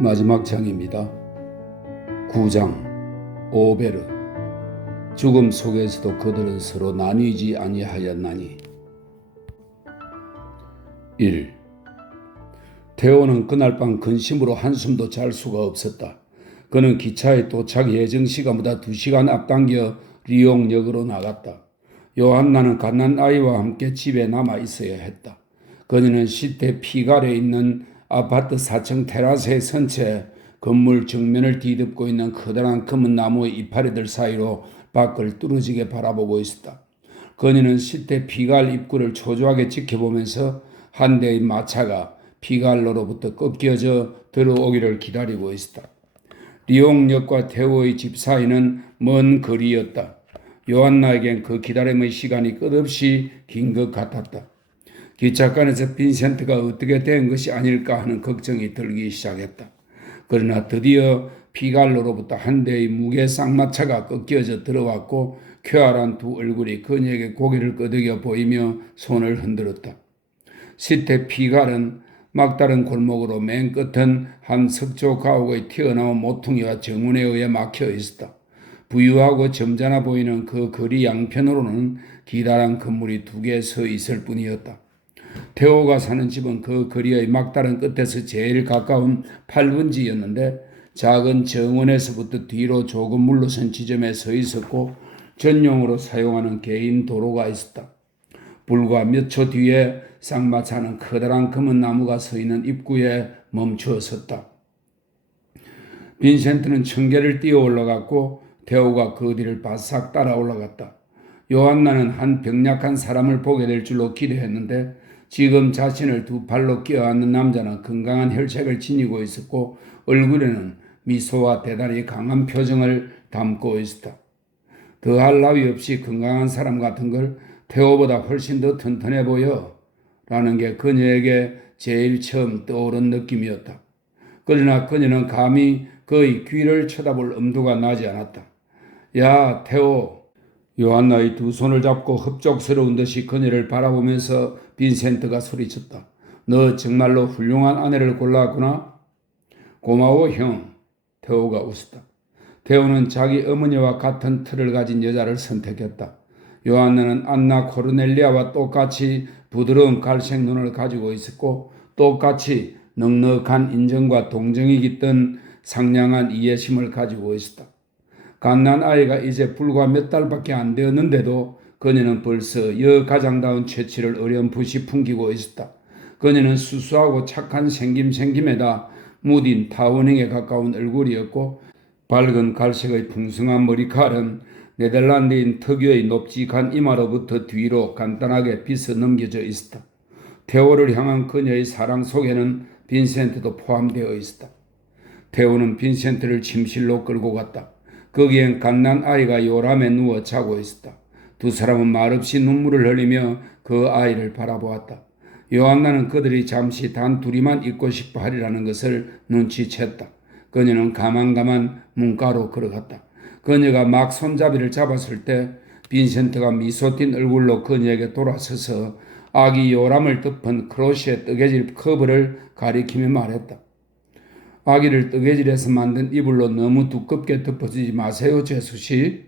마지막 장입니다. 9장 오베르. 죽음 속에서도 그들은 서로 나뉘지 아니하였나니. 1. 테오는 그날 밤 근심으로 한숨도 잘 수가 없었다. 그는 기차의 도착 예정 시간보다 2시간 앞당겨 리옹역으로 나갔다. 요한나는 갓난 아이와 함께 집에 남아 있어야 했다. 그녀는 시태 피갈에 있는 아파트 4층 테라스에 선 채 건물 정면을 뒤덮고 있는 커다란 검은 나무의 이파리들 사이로 밖을 뚫어지게 바라보고 있었다. 그녀는 시태 피갈 입구를 초조하게 지켜보면서 한 대의 마차가 피갈로로부터 꺾여져 들어오기를 기다리고 있었다. 리옹역과 테오의 집 사이는 먼 거리였다. 요한나에겐 그 기다림의 시간이 끝없이 긴 것 같았다. 기차간에서 빈센트가 어떻게 된 것이 아닐까 하는 걱정이 들기 시작했다. 그러나 드디어 피갈로로부터 한 대의 무게 쌍마차가 꺾여져 들어왔고 쾌활한 두 얼굴이 그녀에게 고개를 끄덕여 보이며 손을 흔들었다. 시태 피갈은 막다른 골목으로 맨 끝은 한 석조 가옥의 튀어나온 모퉁이와 정문에 의해 막혀 있었다. 부유하고 점잖아 보이는 그 거리 양편으로는 기다란 건물이 2개 서 있을 뿐이었다. 테오가 사는 집은 그 거리의 막다른 끝에서 제일 가까운 8번지였는데 작은 정원에서부터 뒤로 조금 물러선 지점에 서 있었고 전용으로 사용하는 개인 도로가 있었다. 불과 몇 초 뒤에 쌍마차는 커다란 검은 나무가 서 있는 입구에 멈추어 섰다. 빈센트는 청계를 뛰어 올라갔고 테오가 그 뒤를 바싹 따라 올라갔다. 요한나는 한 병약한 사람을 보게 될 줄로 기대했는데 지금 자신을 2팔로 끼어안는 남자는 건강한 혈색을 지니고 있었고 얼굴에는 미소와 대단히 강한 표정을 담고 있었다. 더할 나위 없이 건강한 사람 같은 걸 테오보다 훨씬 더 튼튼해 보여 라는 게 그녀에게 제일 처음 떠오른 느낌이었다. 그러나 그녀는 감히 그의 귀를 쳐다볼 엄두가 나지 않았다. 야, 테오. 요한나의 2 손을 잡고 흡족스러운 듯이 그녀를 바라보면서 빈센트가 소리쳤다. 너 정말로 훌륭한 아내를 골랐구나. 고마워 형. 테오가 웃었다. 테오는 자기 어머니와 같은 틀을 가진 여자를 선택했다. 요한나는 안나 코르넬리아와 똑같이 부드러운 갈색 눈을 가지고 있었고 똑같이 넉넉한 인정과 동정이 깃든 상냥한 이해심을 가지고 있었다. 갓난 아이가 이제 불과 몇 달밖에 안 되었는데도 그녀는 벌써 여가장다운 체취를 어렴풋이 풍기고 있었다. 그녀는 수수하고 착한 생김에다 무딘 타원형에 가까운 얼굴이었고 밝은 갈색의 풍성한 머리칼은 네덜란드인 특유의 높직한 이마로부터 뒤로 간단하게 빗어 넘겨져 있었다. 테오를 향한 그녀의 사랑 속에는 빈센트도 포함되어 있었다. 테오는 빈센트를 침실로 끌고 갔다. 거기엔 갓난 아이가 요람에 누워 자고 있었다. 2 사람은 말없이 눈물을 흘리며 그 아이를 바라보았다. 요한나는 그들이 잠시 단 둘이만 있고 싶어 하리라는 것을 눈치챘다. 그녀는 가만가만 문가로 걸어갔다. 그녀가 막 손잡이를 잡았을 때 빈센트가 미소 띤 얼굴로 그녀에게 돌아서서 아기 요람을 덮은 크로시의 뜨개질 커버를 가리키며 말했다. 아기를 뜨개질해서 만든 이불로 너무 두껍게 덮어주지 마세요, 제수씨.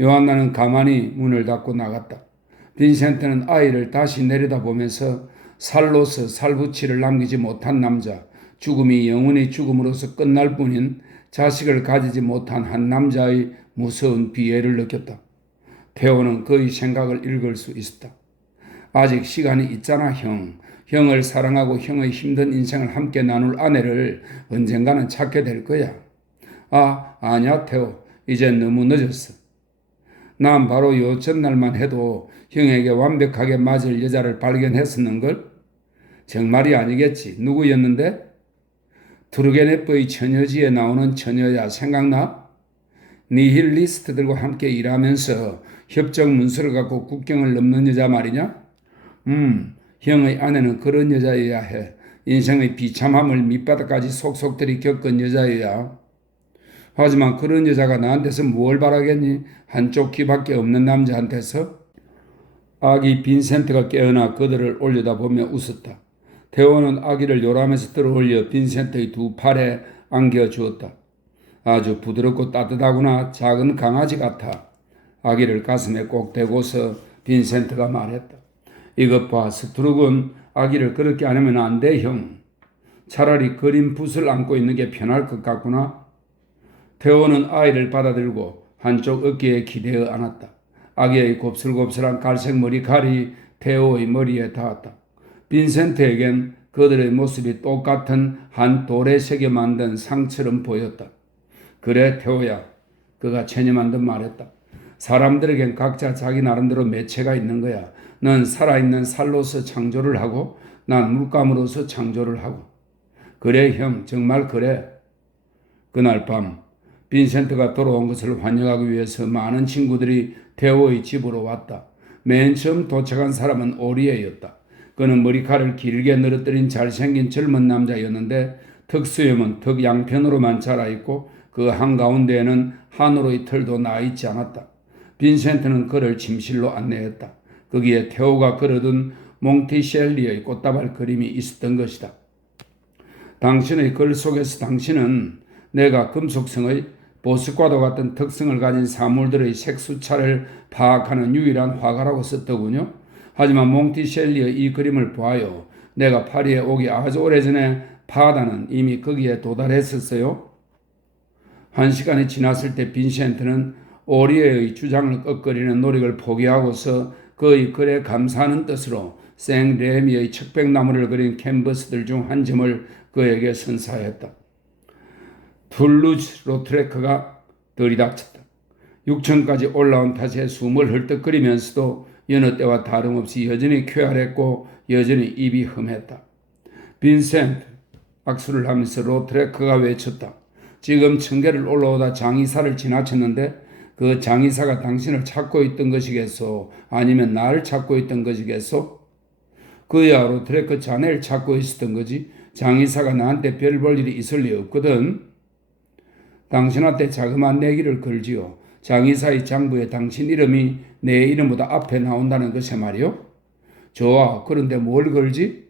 요한나는 가만히 문을 닫고 나갔다. 빈센트는 아이를 다시 내려다보면서 살로서 살붙이를 남기지 못한 남자, 죽음이 영원히 죽음으로서 끝날 뿐인 자식을 가지지 못한 한 남자의 무서운 비애를 느꼈다. 테오는 그의 생각을 읽을 수 있었다. 아직 시간이 있잖아, 형. 형을 사랑하고 형의 힘든 인생을 함께 나눌 아내를 언젠가는 찾게 될 거야. 아니야, 테오. 이제 너무 늦었어. 난 바로 요 전날만 해도 형에게 완벽하게 맞을 여자를 발견했었는걸? 정말이 아니겠지. 누구였는데? 투르게네프의 처녀지에 나오는 처녀야 생각나? 니힐리스트들과 함께 일하면서 협정 문서를 갖고 국경을 넘는 여자 말이냐? 형의 아내는 그런 여자여야 해. 인생의 비참함을 밑바닥까지 속속들이 겪은 여자여야. 하지만 그런 여자가 나한테서 뭘 바라겠니? 한쪽 귀밖에 없는 남자한테서? 아기 빈센트가 깨어나 그들을 올려다보며 웃었다. 태호는 아기를 요람에서 들어올려 빈센트의 두 팔에 안겨주었다. 아주 부드럽고 따뜻하구나. 작은 강아지 같아. 아기를 가슴에 꼭 대고서 빈센트가 말했다. 이것 봐, 스트룩은 아기를 그렇게 안 하면 안 돼, 형. 차라리 그린 붓을 안고 있는 게 편할 것 같구나. 태호는 아이를 받아들고 한쪽 어깨에 기대어 안았다. 아기의 곱슬곱슬한 갈색 머리칼이 태호의 머리에 닿았다. 빈센트에겐 그들의 모습이 똑같은 한 돌에 새겨 만든 상처럼 보였다. 그래, 태호야. 그가 체념한 듯 말했다. 사람들에겐 각자 자기 나름대로 매체가 있는 거야. 넌 살아있는 살로서 창조를 하고 난 물감으로서 창조를 하고. 그래, 형. 정말 그래. 그날 밤 빈센트가 돌아온 것을 환영하기 위해서 많은 친구들이 태호의 집으로 왔다. 맨 처음 도착한 사람은 오리에였다. 그는 머리칼을 길게 늘어뜨린 잘생긴 젊은 남자였는데 턱수염은 턱 양편으로만 자라있고 그 한가운데에는 한우로의 털도 나있지 않았다. 빈센트는 그를 침실로 안내했다. 거기에 태호가 그려둔 몽티셸리의 꽃다발 그림이 있었던 것이다. 당신의 글 속에서 당신은 내가 금속성의 보스과도 같은 특성을 가진 사물들의 색수차를 파악하는 유일한 화가라고 썼더군요. 하지만 몽티셸리의 이 그림을 보아요. 내가 파리에 오기 아주 오래전에 파다는 이미 거기에 도달했었어요. 한 시간이 지났을 때 빈센트는 오리에의 주장을 꺾으려는 노력을 포기하고서 그의 글에 감사하는 뜻으로 생레미의 척백나무를 그린 캔버스들 중 한 점을 그에게 선사했다. 툴루즈 로트레크가 들이닥쳤다. 6층까지 올라온 탓에 숨을 헐떡거리면서도 여느 때와 다름없이 여전히 쾌활했고 여전히 입이 흠했다. 빈센트, 악수를 하면서 로트레크가 외쳤다. 지금 층계를 올라오다 장의사를 지나쳤는데 그 장의사가 당신을 찾고 있던 것이겠소? 아니면 나를 찾고 있던 것이겠소? 그야 로트레크 자네를 찾고 있었던 거지. 장의사가 나한테 별 볼 일이 있을 리 없거든. 당신한테 자그마한 내기를 걸지요. 장의사의 장부에 당신 이름이 내 이름보다 앞에 나온다는 것이 말이요. 좋아. 그런데 뭘 걸지?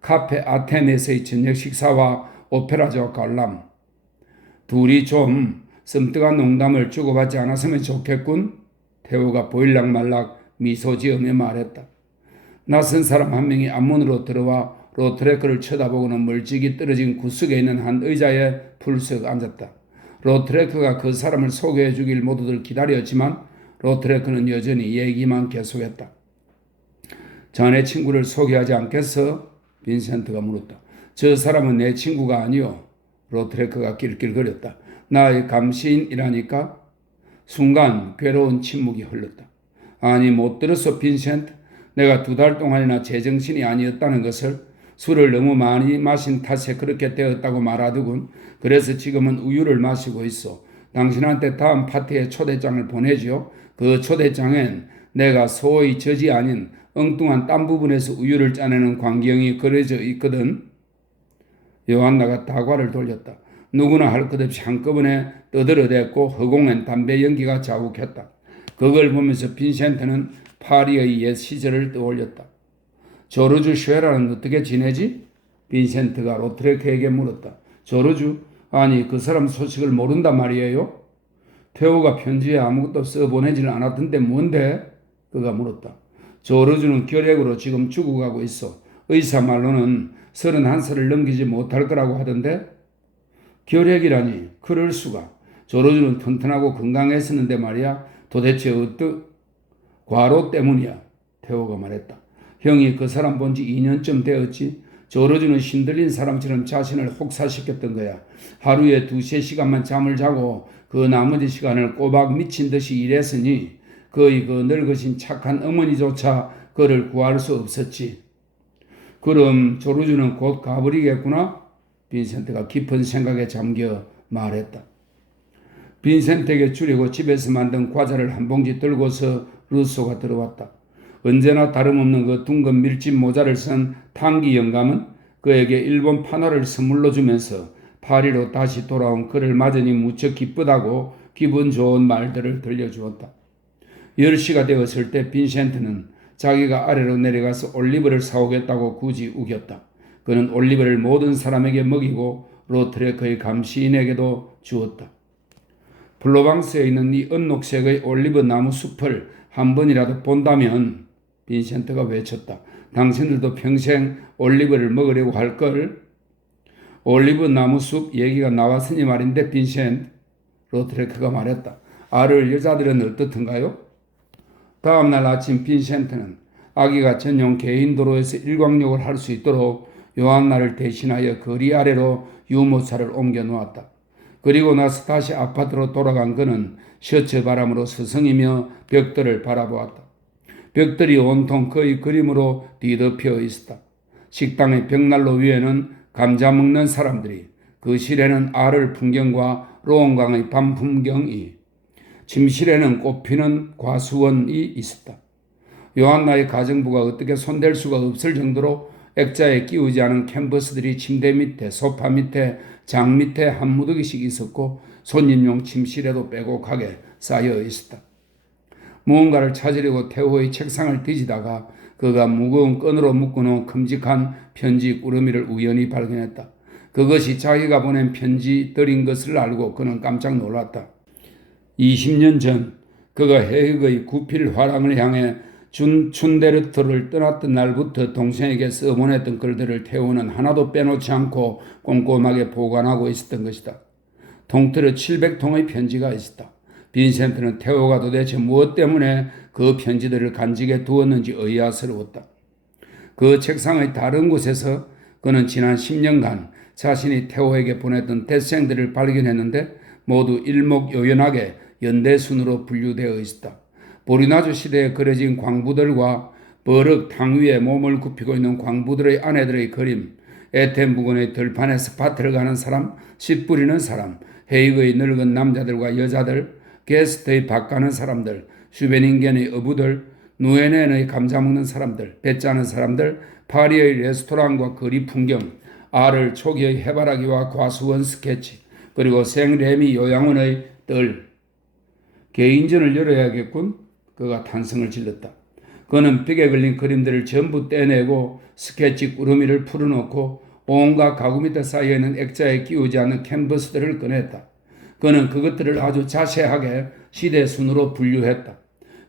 카페 아테네스의 저녁 식사와 오페라座관람. 둘이 좀 섬뜩한 농담을 주고받지 않았으면 좋겠군. 태호가 보일락말락 미소 지으며 말했다. 낯선 사람 한 명이 앞문으로 들어와 로트레크를 쳐다보고는 멀찍이 떨어진 구석에 있는 한 의자에 풀썩 앉았다. 로트레크가 그 사람을 소개해 주길 모두들 기다렸지만 로트레크는 여전히 얘기만 계속했다. 자네 친구를 소개하지 않겠어? 빈센트가 물었다. 저 사람은 내 친구가 아니요. 로트레크가 낄낄거렸다. 나의 감시인이라니까? 순간 괴로운 침묵이 흘렀다. 아니 못 들었어 빈센트? 내가 2달 동안이나 제정신이 아니었다는 것을 술을 너무 많이 마신 탓에 그렇게 되었다고 말하더군. 그래서 지금은 우유를 마시고 있어. 당신한테 다음 파티에 초대장을 보내지요. 그 초대장엔 내가 소의 젖이 아닌 엉뚱한 땀 부분에서 우유를 짜내는 광경이 그려져 있거든. 요한나가 다과를 돌렸다. 누구나 할 것 없이 한꺼번에 떠들어댔고 허공엔 담배 연기가 자욱했다. 그걸 보면서 빈센트는 파리의 옛 시절을 떠올렸다. 조르주 쉐라는 어떻게 지내지? 빈센트가 로트레크에게 물었다. 조르주? 아니 그 사람 소식을 모른단 말이에요? 태호가 편지에 아무것도 써보내지는 않았던데 뭔데? 그가 물었다. 조르주는 결핵으로 지금 죽어가고 있어. 의사 말로는 31살을 넘기지 못할 거라고 하던데? 결핵이라니 그럴 수가. 조르주는 튼튼하고 건강했었는데 말이야. 도대체 어떤 과로 때문이야. 태호가 말했다. 형이 그 사람 본 지 2년쯤 되었지. 조르주는 신들린 사람처럼 자신을 혹사시켰던 거야. 하루에 2~3시간만 잠을 자고 그 나머지 시간을 꼬박 미친 듯이 일했으니 그의 그 늙으신 착한 어머니조차 그를 구할 수 없었지. 그럼 조르주는 곧 가버리겠구나? 빈센트가 깊은 생각에 잠겨 말했다. 빈센트에게 주려고 집에서 만든 과자를 한 봉지 들고서 루소가 들어왔다. 언제나 다름없는 그 둥근 밀짚 모자를 쓴 탕기 영감은 그에게 일본 판화를 선물로 주면서 파리로 다시 돌아온 그를 맞으니 무척 기쁘다고 기분 좋은 말들을 들려주었다. 10시가 되었을 때 빈센트는 자기가 아래로 내려가서 올리브를 사오겠다고 굳이 우겼다. 그는 올리브를 모든 사람에게 먹이고 로트레크의 감시인에게도 주었다. 플로방스에 있는 이 은녹색의 올리브 나무 숲을 한 번이라도 본다면, 빈센트가 외쳤다. 당신들도 평생 올리브를 먹으려고 할 걸. 올리브 나무 숲 얘기가 나왔으니 말인데 빈센트, 로트레크가 말했다. 알을 여자들은 어떻든가요? 다음날 아침 빈센트는 아기가 전용 개인 도로에서 일광욕을 할 수 있도록 요한나를 대신하여 거리 아래로 유모차를 옮겨 놓았다. 그리고 나서 다시 아파트로 돌아간 그는 셔츠 바람으로 서성이며 벽들을 바라보았다. 벽들이 온통 그의 그림으로 뒤덮여 있었다. 식당의 벽난로 위에는 감자 먹는 사람들이, 그 실에는 알을 풍경과 로온강의 밤 풍경이, 침실에는 꽃피는 과수원이 있었다. 요한나의 가정부가 어떻게 손댈 수가 없을 정도로 액자에 끼우지 않은 캔버스들이 침대 밑에, 소파 밑에, 장 밑에 한 무더기씩 있었고 손님용 침실에도 빼곡하게 쌓여 있었다. 무언가를 찾으려고 태호의 책상을 뒤지다가 그가 무거운 끈으로 묶어놓은 큼직한 편지 꾸러미를 우연히 발견했다. 그것이 자기가 보낸 편지들인 것을 알고 그는 깜짝 놀랐다. 20년 전 그가 해역의 구필 화랑을 향해 춘데르트를 떠났던 날부터 동생에게 써보냈던 글들을 태호는 하나도 빼놓지 않고 꼼꼼하게 보관하고 있었던 것이다. 통틀어 700통의 편지가 있었다. 빈센트는 태호가 도대체 무엇 때문에 그 편지들을 간직해 두었는지 의아스러웠다. 그 책상의 다른 곳에서 그는 지난 10년간 자신이 태호에게 보냈던 대생들을 발견했는데 모두 일목요연하게 연대순으로 분류되어 있었다. 보리나주 시대에 그려진 광부들과 버럭 탕 위에 몸을 굽히고 있는 광부들의 아내들의 그림, 에텐 부근의 들판에 스파트를 가는 사람, 씨 뿌리는 사람, 헤이그의 늙은 남자들과 여자들, 게스트의 밥 가는 사람들, 슈베닝겐의 어부들, 누에넨의 감자 먹는 사람들, 배 짜는 사람들, 파리의 레스토랑과 거리 풍경, 아를 초기의 해바라기와 과수원 스케치, 그리고 생레미 요양원의 뜰. 개인전을 열어야겠군. 그가 탄성을 질렀다. 그는 벽에 걸린 그림들을 전부 떼내고 스케치 꾸러미를 풀어놓고 온갖 가구 밑에 쌓여있는 액자에 끼우지 않은 캔버스들을 꺼냈다. 그는 그것들을 아주 자세하게 시대순으로 분류했다.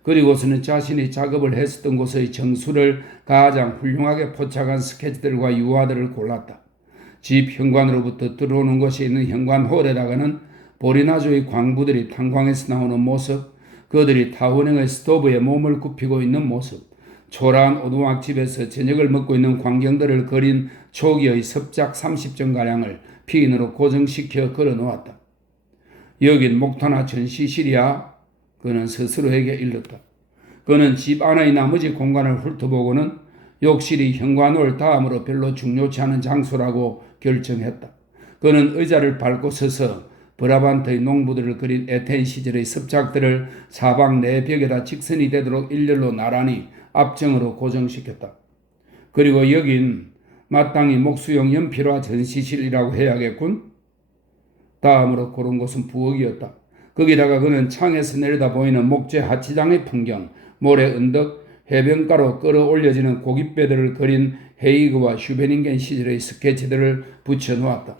그리고서는 자신이 작업을 했었던 곳의 정수를 가장 훌륭하게 포착한 스케치들과 유화들을 골랐다. 집 현관으로부터 들어오는 곳에 있는 현관홀에다가는 보리나주의 광부들이 탄광에서 나오는 모습, 그들이 타원형의 스토브에 몸을 굽히고 있는 모습, 초라한 오두막집에서 저녁을 먹고 있는 광경들을 그린 초기의 섭작 30점가량을 피인으로 고정시켜 걸어놓았다. 여긴 목타나 전시실이야. 그는 스스로에게 일렀다. 그는 집 안의 나머지 공간을 훑어보고는 욕실이 현관홀 다음으로 별로 중요치 않은 장소라고 결정했다. 그는 의자를 밟고 서서 브라반트의 농부들을 그린 에텐 시절의 습작들을 사방 네 벽에다 직선이 되도록 일렬로 나란히 앞정으로 고정시켰다. 그리고 여긴 마땅히 목수용 연필화 전시실이라고 해야겠군. 다음으로 고른 곳은 부엌이었다. 거기다가 그는 창에서 내려다 보이는 목재 하치장의 풍경, 모래 언덕, 해변가로 끌어올려지는 고깃배들을 그린 헤이그와 슈베닝겐 시절의 스케치들을 붙여놓았다.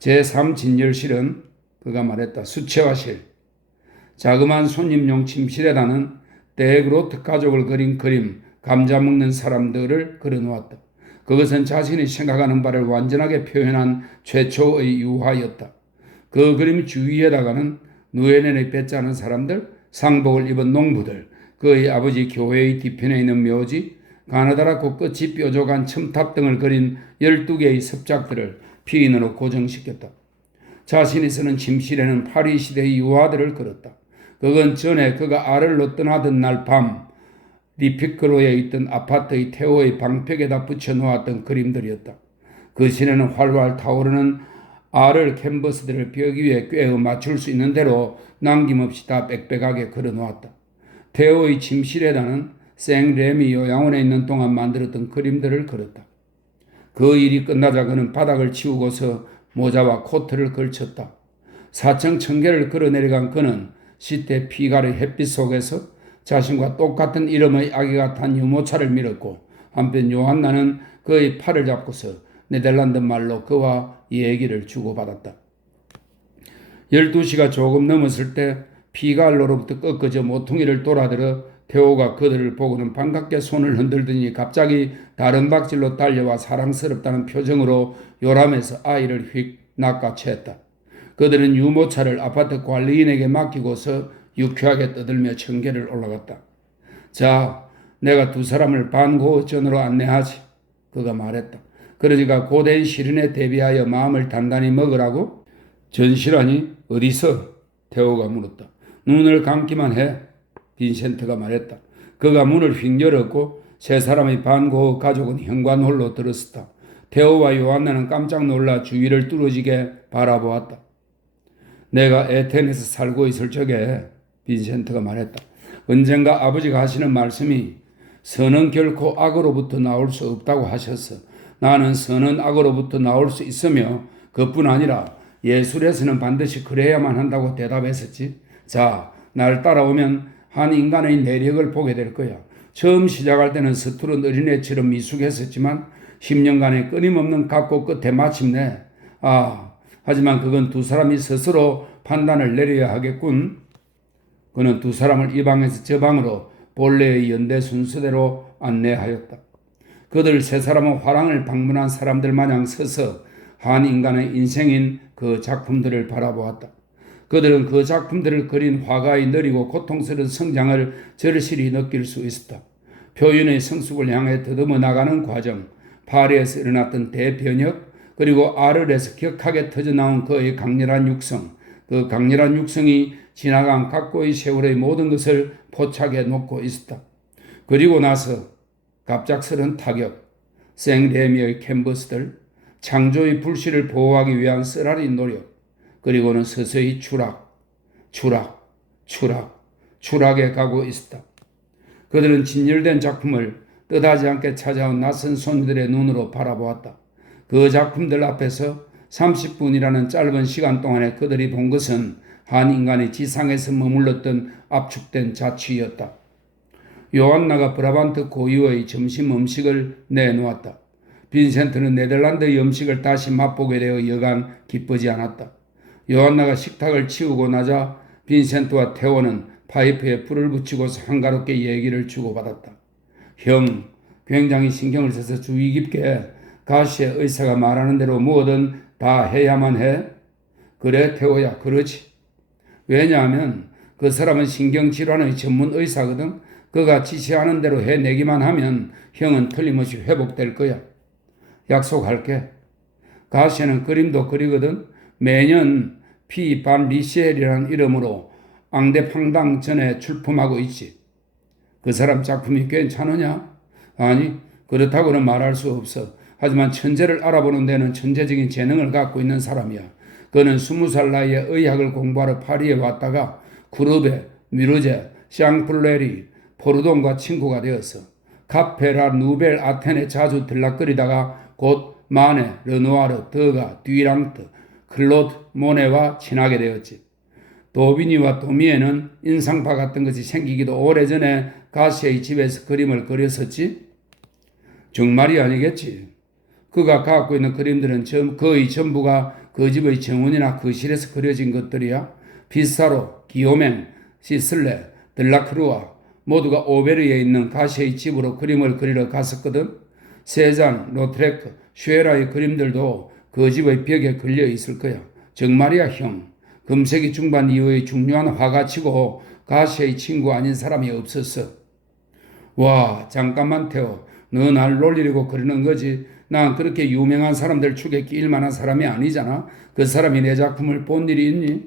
제3진열실은 그가 말했다. 수채화실. 자그마한 손님용 침실에다는 데그로트 가족을 그린 그림, 감자 먹는 사람들을 그려놓았다. 그것은 자신이 생각하는 바를 완전하게 표현한 최초의 유화였다. 그 그림 주위에다가는 누에넨의 배 짜는 사람들, 상복을 입은 농부들, 그의 아버지 교회의 뒤편에 있는 묘지, 가느다랗고 끝이 뾰족한 첨탑 등을 그린 12개의 습작들을 피인으로 고정시켰다. 자신이 쓰는 침실에는 파리 시대의 유화들을 그렸다. 그건 전에 그가 아를로 떠나던 날 밤 리피크로에 있던 아파트의 태호의 방벽에다 붙여놓았던 그림들이었다. 그 실에는 활활 타오르는 알을 캔버스들을 벽 위에 꿰어 맞출 수 있는 대로 남김없이 다 빽빽하게 걸어놓았다. 태호의 침실에다는 생레미 요양원에 있는 동안 만들었던 그림들을 그렸다. 그 일이 끝나자 그는 바닥을 치우고서 모자와 코트를 걸쳤다. 4층 청계를 걸어내려간 그는 시대 피갈의 햇빛 속에서 자신과 똑같은 이름의 아기가 탄 유모차를 밀었고 한편 요한나는 그의 팔을 잡고서 네덜란드 말로 그와 얘기를 주고받았다. 12시가 조금 넘었을 때 피갈로로부터 꺾어져 모퉁이를 돌아들어 테오가 그들을 보고는 반갑게 손을 흔들더니 갑자기 다른 박질로 달려와 사랑스럽다는 표정으로 요람에서 아이를 휙 낚아챘다. 그들은 유모차를 아파트 관리인에게 맡기고서 유쾌하게 떠들며 청계를 올라갔다. 자, 내가 두 사람을 반고전으로 안내하지. 그가 말했다. 그러니까 고된 시련에 대비하여 마음을 단단히 먹으라고? 전시라니? 어디서? 테오가 물었다. 눈을 감기만 해. 빈센트가 말했다. 그가 문을 휙 열었고 세 사람의 반고 가족은 현관홀로 들었었다. 테오와 요한나는 깜짝 놀라 주위를 뚫어지게 바라보았다. 내가 에텐에서 살고 있을 적에 빈센트가 말했다. 언젠가 아버지가 하시는 말씀이 선은 결코 악으로부터 나올 수 없다고 하셨어. 나는 선은 악으로부터 나올 수 있으며 그뿐 아니라 예술에서는 반드시 그래야만 한다고 대답했었지. 자, 날 따라오면 한 인간의 내력을 보게 될 거야. 처음 시작할 때는 서투른 어린애처럼 미숙했었지만 10년간의 끊임없는 각고 끝에 마침내 하지만 그건 두 사람이 스스로 판단을 내려야 하겠군. 그는 두 사람을 이 방에서 저 방으로 본래의 연대 순서대로 안내하였다. 그들 세 사람은 화랑을 방문한 사람들 마냥 서서 한 인간의 인생인 그 작품들을 바라보았다. 그들은 그 작품들을 그린 화가의 느리고 고통스러운 성장을 절실히 느낄 수 있었다. 표현의 성숙을 향해 더듬어 나가는 과정, 파리에서 일어났던 대변혁, 그리고 아르에서 격하게 터져나온 그의 강렬한 육성, 그 강렬한 육성이 지나간 각고의 세월의 모든 것을 포착해 놓고 있었다. 그리고 나서 갑작스런 타격, 생레미의 캔버스들, 창조의 불씨를 보호하기 위한 쓰라린 노력, 그리고는 서서히 추락에 가고 있었다. 그들은 진열된 작품을 뜻하지 않게 찾아온 낯선 손님들의 눈으로 바라보았다. 그 작품들 앞에서 30분이라는 짧은 시간 동안에 그들이 본 것은 한 인간이 지상에서 머물렀던 압축된 자취였다. 요한나가 브라반트 고유의 점심 음식을 내놓았다. 빈센트는 네덜란드 음식을 다시 맛보게 되어 여간 기쁘지 않았다. 요한나가 식탁을 치우고 나자 빈센트와 테오는 파이프에 불을 붙이고서 한가롭게 얘기를 주고받았다. 형, 굉장히 신경을 써서 주의 깊게 가시의 의사가 말하는 대로 뭐든 다 해야만 해? 그래, 테오야, 그러지. 왜냐하면 그 사람은 신경질환의 전문 의사거든. 그가 지시하는 대로 해내기만 하면 형은 틀림없이 회복될 거야. 약속할게. 가시는 그림도 그리거든. 매년 피 반 리시엘이라는 이름으로 앙대팡당 전에 출품하고 있지. 그 사람 작품이 괜찮으냐? 아니, 그렇다고는 말할 수 없어. 하지만 천재를 알아보는 데는 천재적인 재능을 갖고 있는 사람이야. 그는 20살 나이에 의학을 공부하러 파리에 왔다가 그룹에 미르제, 샹플레리, 포르돈과 친구가 되었어. 카페라 누벨 아텐에 자주 들락거리다가 곧 마네, 르누아르, 드가, 듀랑트, 클로드 모네와 친하게 되었지. 도비니와 도미에는 인상파 같은 것이 생기기도 오래전에 가시의 집에서 그림을 그렸었지. 정말이 아니겠지. 그가 갖고 있는 그림들은 거의 전부가 그 집의 정원이나 거실에서 그려진 것들이야. 피사로, 기요멘, 시슬레, 들라크루아 모두가 오베르에 있는 가시의 집으로 그림을 그리러 갔었거든. 세잔, 로트레크, 슈에라의 그림들도 그 집의 벽에 걸려 있을 거야. 정말이야, 형. 금세기 중반 이후의 중요한 화가치고 가시의 친구 아닌 사람이 없었어. 와, 잠깐만 태워. 너 날 놀리려고 그러는 거지. 난 그렇게 유명한 사람들 축에 끼일 만한 사람이 아니잖아. 그 사람이 내 작품을 본 일이 있니?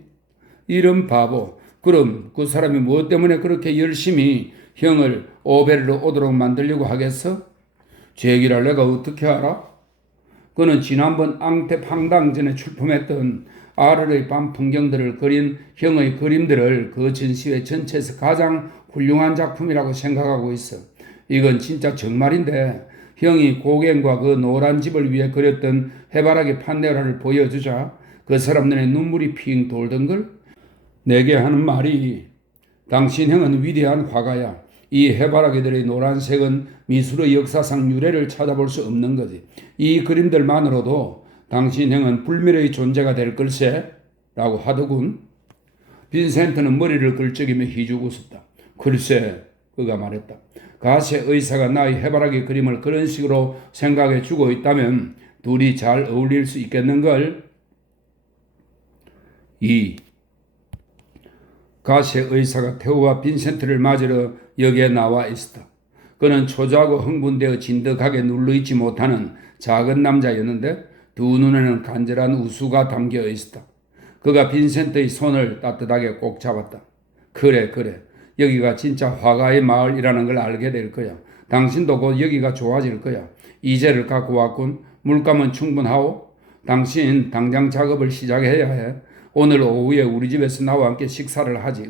이런 바보. 그럼 그 사람이 무엇 때문에 그렇게 열심히 형을 오베르로 오도록 만들려고 하겠어? 제 얘기를 내가 어떻게 알아? 그는 지난번 앙테팡당 전에 출품했던 아르의 밤 풍경들을 그린 형의 그림들을 그 전시회 전체에서 가장 훌륭한 작품이라고 생각하고 있어. 이건 진짜 정말인데 형이 고갱과 그 노란 집을 위해 그렸던 해바라기 판넬화를 보여주자 그 사람들의 눈물이 핑 돌던걸. 내게 하는 말이 당신 형은 위대한 화가야. 이 해바라기들의 노란색은 미술의 역사상 유래를 찾아볼 수 없는 거지. 이 그림들만으로도 당신 형은 불멸의 존재가 될 걸세? 라고 하더군. 빈센트는 머리를 걸쩍이며 희죽 웃었다. 글쎄, 그가 말했다. 가세 의사가 나의 해바라기 그림을 그런 식으로 생각해 주고 있다면 둘이 잘 어울릴 수 있겠는걸? 2. 가세 의사가 테오와 빈센트를 맞으러 역에 나와 있었다. 그는 초조하고 흥분되어 진득하게 눌러있지 못하는 작은 남자였는데 두 눈에는 간절한 우수가 담겨 있었다. 그가 빈센트의 손을 따뜻하게 꼭 잡았다. 그래. 여기가 진짜 화가의 마을이라는 걸 알게 될 거야. 당신도 곧 여기가 좋아질 거야. 이제를 갖고 왔군. 물감은 충분하오. 당신 당장 작업을 시작해야 해. 오늘 오후에 우리 집에서 나와 함께 식사를 하지.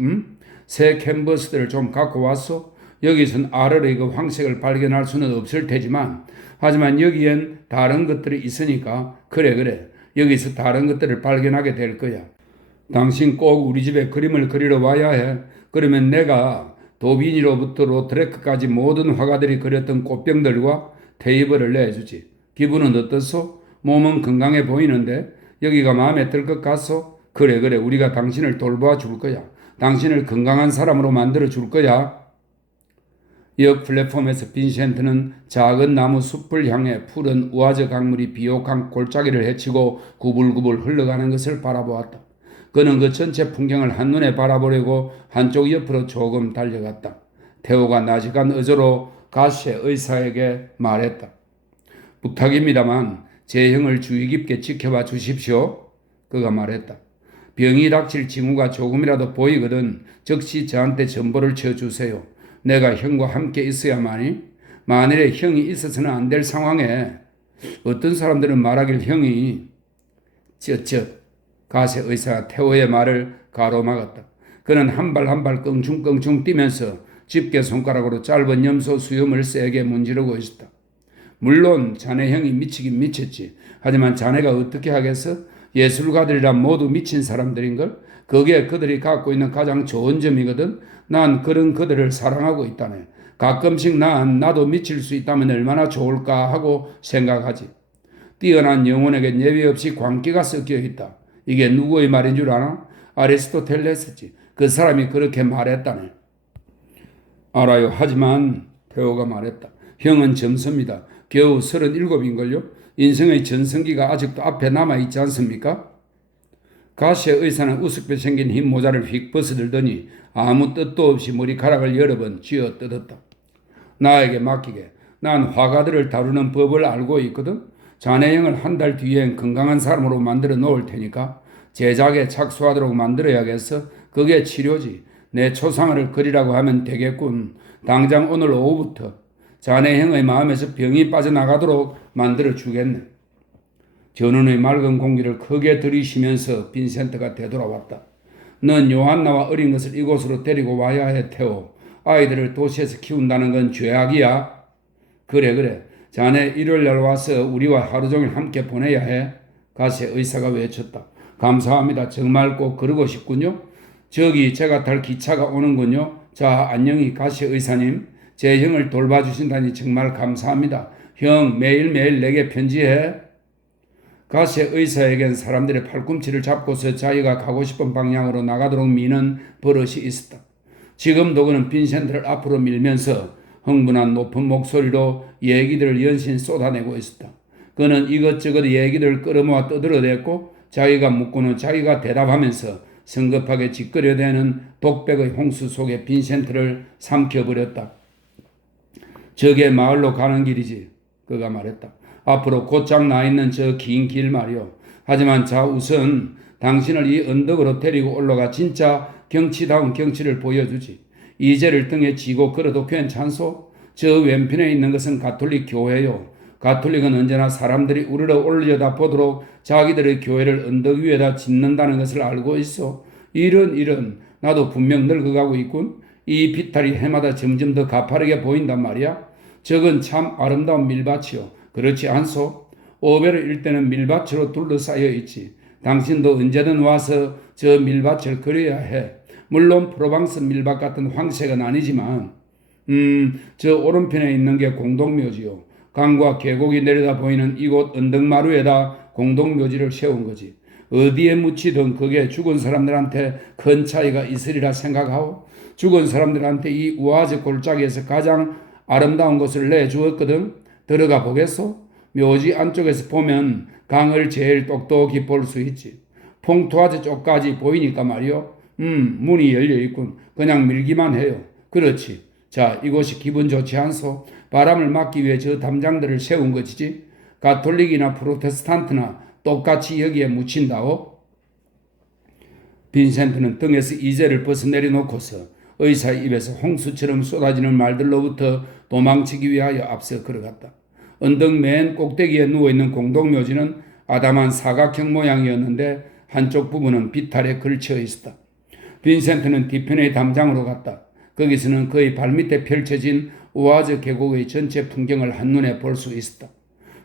새 캔버스들을 좀 갖고 왔어. 여기선 아르의 그 황색을 발견할 수는 없을 테지만 하지만 여기엔 다른 것들이 있으니까 그래. 여기서 다른 것들을 발견하게 될 거야. 당신 꼭 우리 집에 그림을 그리러 와야 해. 그러면 내가 도비니로부터 로트레크까지 모든 화가들이 그렸던 꽃병들과 테이블을 내주지. 기분은 어떻소? 몸은 건강해 보이는데 여기가 마음에 들 것 같소? 그래. 우리가 당신을 돌보아 줄 거야. 당신을 건강한 사람으로 만들어 줄 거야. 역 플랫폼에서 빈센트는 작은 나무 숲을 향해 푸른 우아저 강물이 비옥한 골짜기를 헤치고 구불구불 흘러가는 것을 바라보았다. 그는 그 전체 풍경을 한눈에 바라보려고 한쪽 옆으로 조금 달려갔다. 테오가 나직한 어조로 가세 의사에게 말했다. 부탁입니다만 제 형을 주의 깊게 지켜봐 주십시오. 그가 말했다. 병이 닥칠 징후가 조금이라도 보이거든 즉시 저한테 전보를 쳐주세요. 내가 형과 함께 있어야만이 만일에 형이 있어서는 안 될 상황에 어떤 사람들은 말하길 형이 가세 의사가 테오의 말을 가로막았다. 그는 한 발 한 발 껑충껑충 뛰면서 집게 손가락으로 짧은 염소 수염을 세게 문지르고 있었다. 물론 자네 형이 미치긴 미쳤지. 하지만 자네가 어떻게 하겠어? 예술가들이란 모두 미친 사람들인걸? 그게 그들이 갖고 있는 가장 좋은 점이거든. 난 그런 그들을 사랑하고 있다네. 가끔씩 나도 미칠 수 있다면 얼마나 좋을까 하고 생각하지. 뛰어난 영혼에겐 예외 없이 광기가 섞여 있다. 이게 누구의 말인 줄 아나? 아리스토텔레스지. 그 사람이 그렇게 말했다네. 알아요. 하지만 테오가 말했다. 형은 점수입니다. 겨우 37인걸요? 인생의 전성기가 아직도 앞에 남아있지 않습니까? 가세 의사는 우습게 생긴 흰 모자를 휙 벗어들더니 아무 뜻도 없이 머리카락을 여러 번 쥐어 뜯었다. 나에게 맡기게. 난 화가들을 다루는 법을 알고 있거든. 자네 형을 한 달 뒤엔 건강한 사람으로 만들어 놓을 테니까 제작에 착수하도록 만들어야겠어. 그게 치료지. 내 초상화를 그리라고 하면 되겠군. 당장 오늘 오후부터 자네 형의 마음에서 병이 빠져나가도록 만들어 주겠네. 전원의 맑은 공기를 크게 들이쉬면서 빈센트가 되돌아왔다. 넌 요한나와 어린 것을 이곳으로 데리고 와야 해, 테오. 아이들을 도시에서 키운다는 건 죄악이야. 그래. 자네 일요일날 와서 우리와 하루 종일 함께 보내야 해. 가세 의사가 외쳤다. 감사합니다. 정말 꼭 그러고 싶군요. 저기 제가 탈 기차가 오는군요. 자, 안녕히 가세 의사님. 제 형을 돌봐주신다니 정말 감사합니다. 형 매일매일 내게 편지해. 가세 의사에겐 사람들의 팔꿈치를 잡고서 자기가 가고 싶은 방향으로 나가도록 미는 버릇이 있었다. 지금도 그는 빈센트를 앞으로 밀면서 흥분한 높은 목소리로 얘기들을 연신 쏟아내고 있었다. 그는 이것저것 얘기들을 끌어모아 떠들어댔고 자기가 묻고는 자기가 대답하면서 성급하게 짓거려대는 독백의 홍수 속에 빈센트를 삼켜버렸다. 저게 마을로 가는 길이지. 그가 말했다. 앞으로 곧장 나 있는 저 긴 길 말이오. 하지만 자 우선 당신을 이 언덕으로 데리고 올라가 진짜 경치다운 경치를 보여주지. 이제를 등에 지고 걸어도 괜찮소? 저 왼편에 있는 것은 가톨릭 교회요. 가톨릭은 언제나 사람들이 우르르 올려다 보도록 자기들의 교회를 언덕 위에다 짓는다는 것을 알고 있어. 이런 나도 분명 늙어가고 있군. 이 비탈이 해마다 점점 더 가파르게 보인단 말이야. 저건 참 아름다운 밀밭이요. 그렇지 않소? 오베르 일대는 밀밭으로 둘러싸여 있지. 당신도 언제든 와서 저 밀밭을 그려야 해. 물론 프로방스 밀밭 같은 황색은 아니지만 저 오른편에 있는 게 공동묘지요. 강과 계곡이 내려다 보이는 이곳 언덕마루에다 공동묘지를 세운 거지. 어디에 묻히든 그게 죽은 사람들한테 큰 차이가 있으리라 생각하오. 죽은 사람들한테 이 우아즈 골짜기에서 가장 아름다운 것을 내주었거든. 들어가 보겠소? 묘지 안쪽에서 보면 강을 제일 똑똑히 볼 수 있지. 봉투아즈 쪽까지 보이니까 말이요. 문이 열려있군. 그냥 밀기만 해요. 그렇지. 자, 이곳이 기분 좋지 않소? 바람을 막기 위해 저 담장들을 세운 것이지. 가톨릭이나 프로테스탄트나 똑같이 여기에 묻힌다오. 빈센트는 등에서 이젤을 벗어 내려놓고서 의사의 입에서 홍수처럼 쏟아지는 말들로부터 도망치기 위하여 앞서 걸어갔다. 언덕 맨 꼭대기에 누워있는 공동묘지는 아담한 사각형 모양이었는데 한쪽 부분은 비탈에 걸쳐 있었다. 빈센트는 뒤편의 담장으로 갔다. 거기서는 그의 발밑에 펼쳐진 우아즈 계곡의 전체 풍경을 한눈에 볼 수 있었다.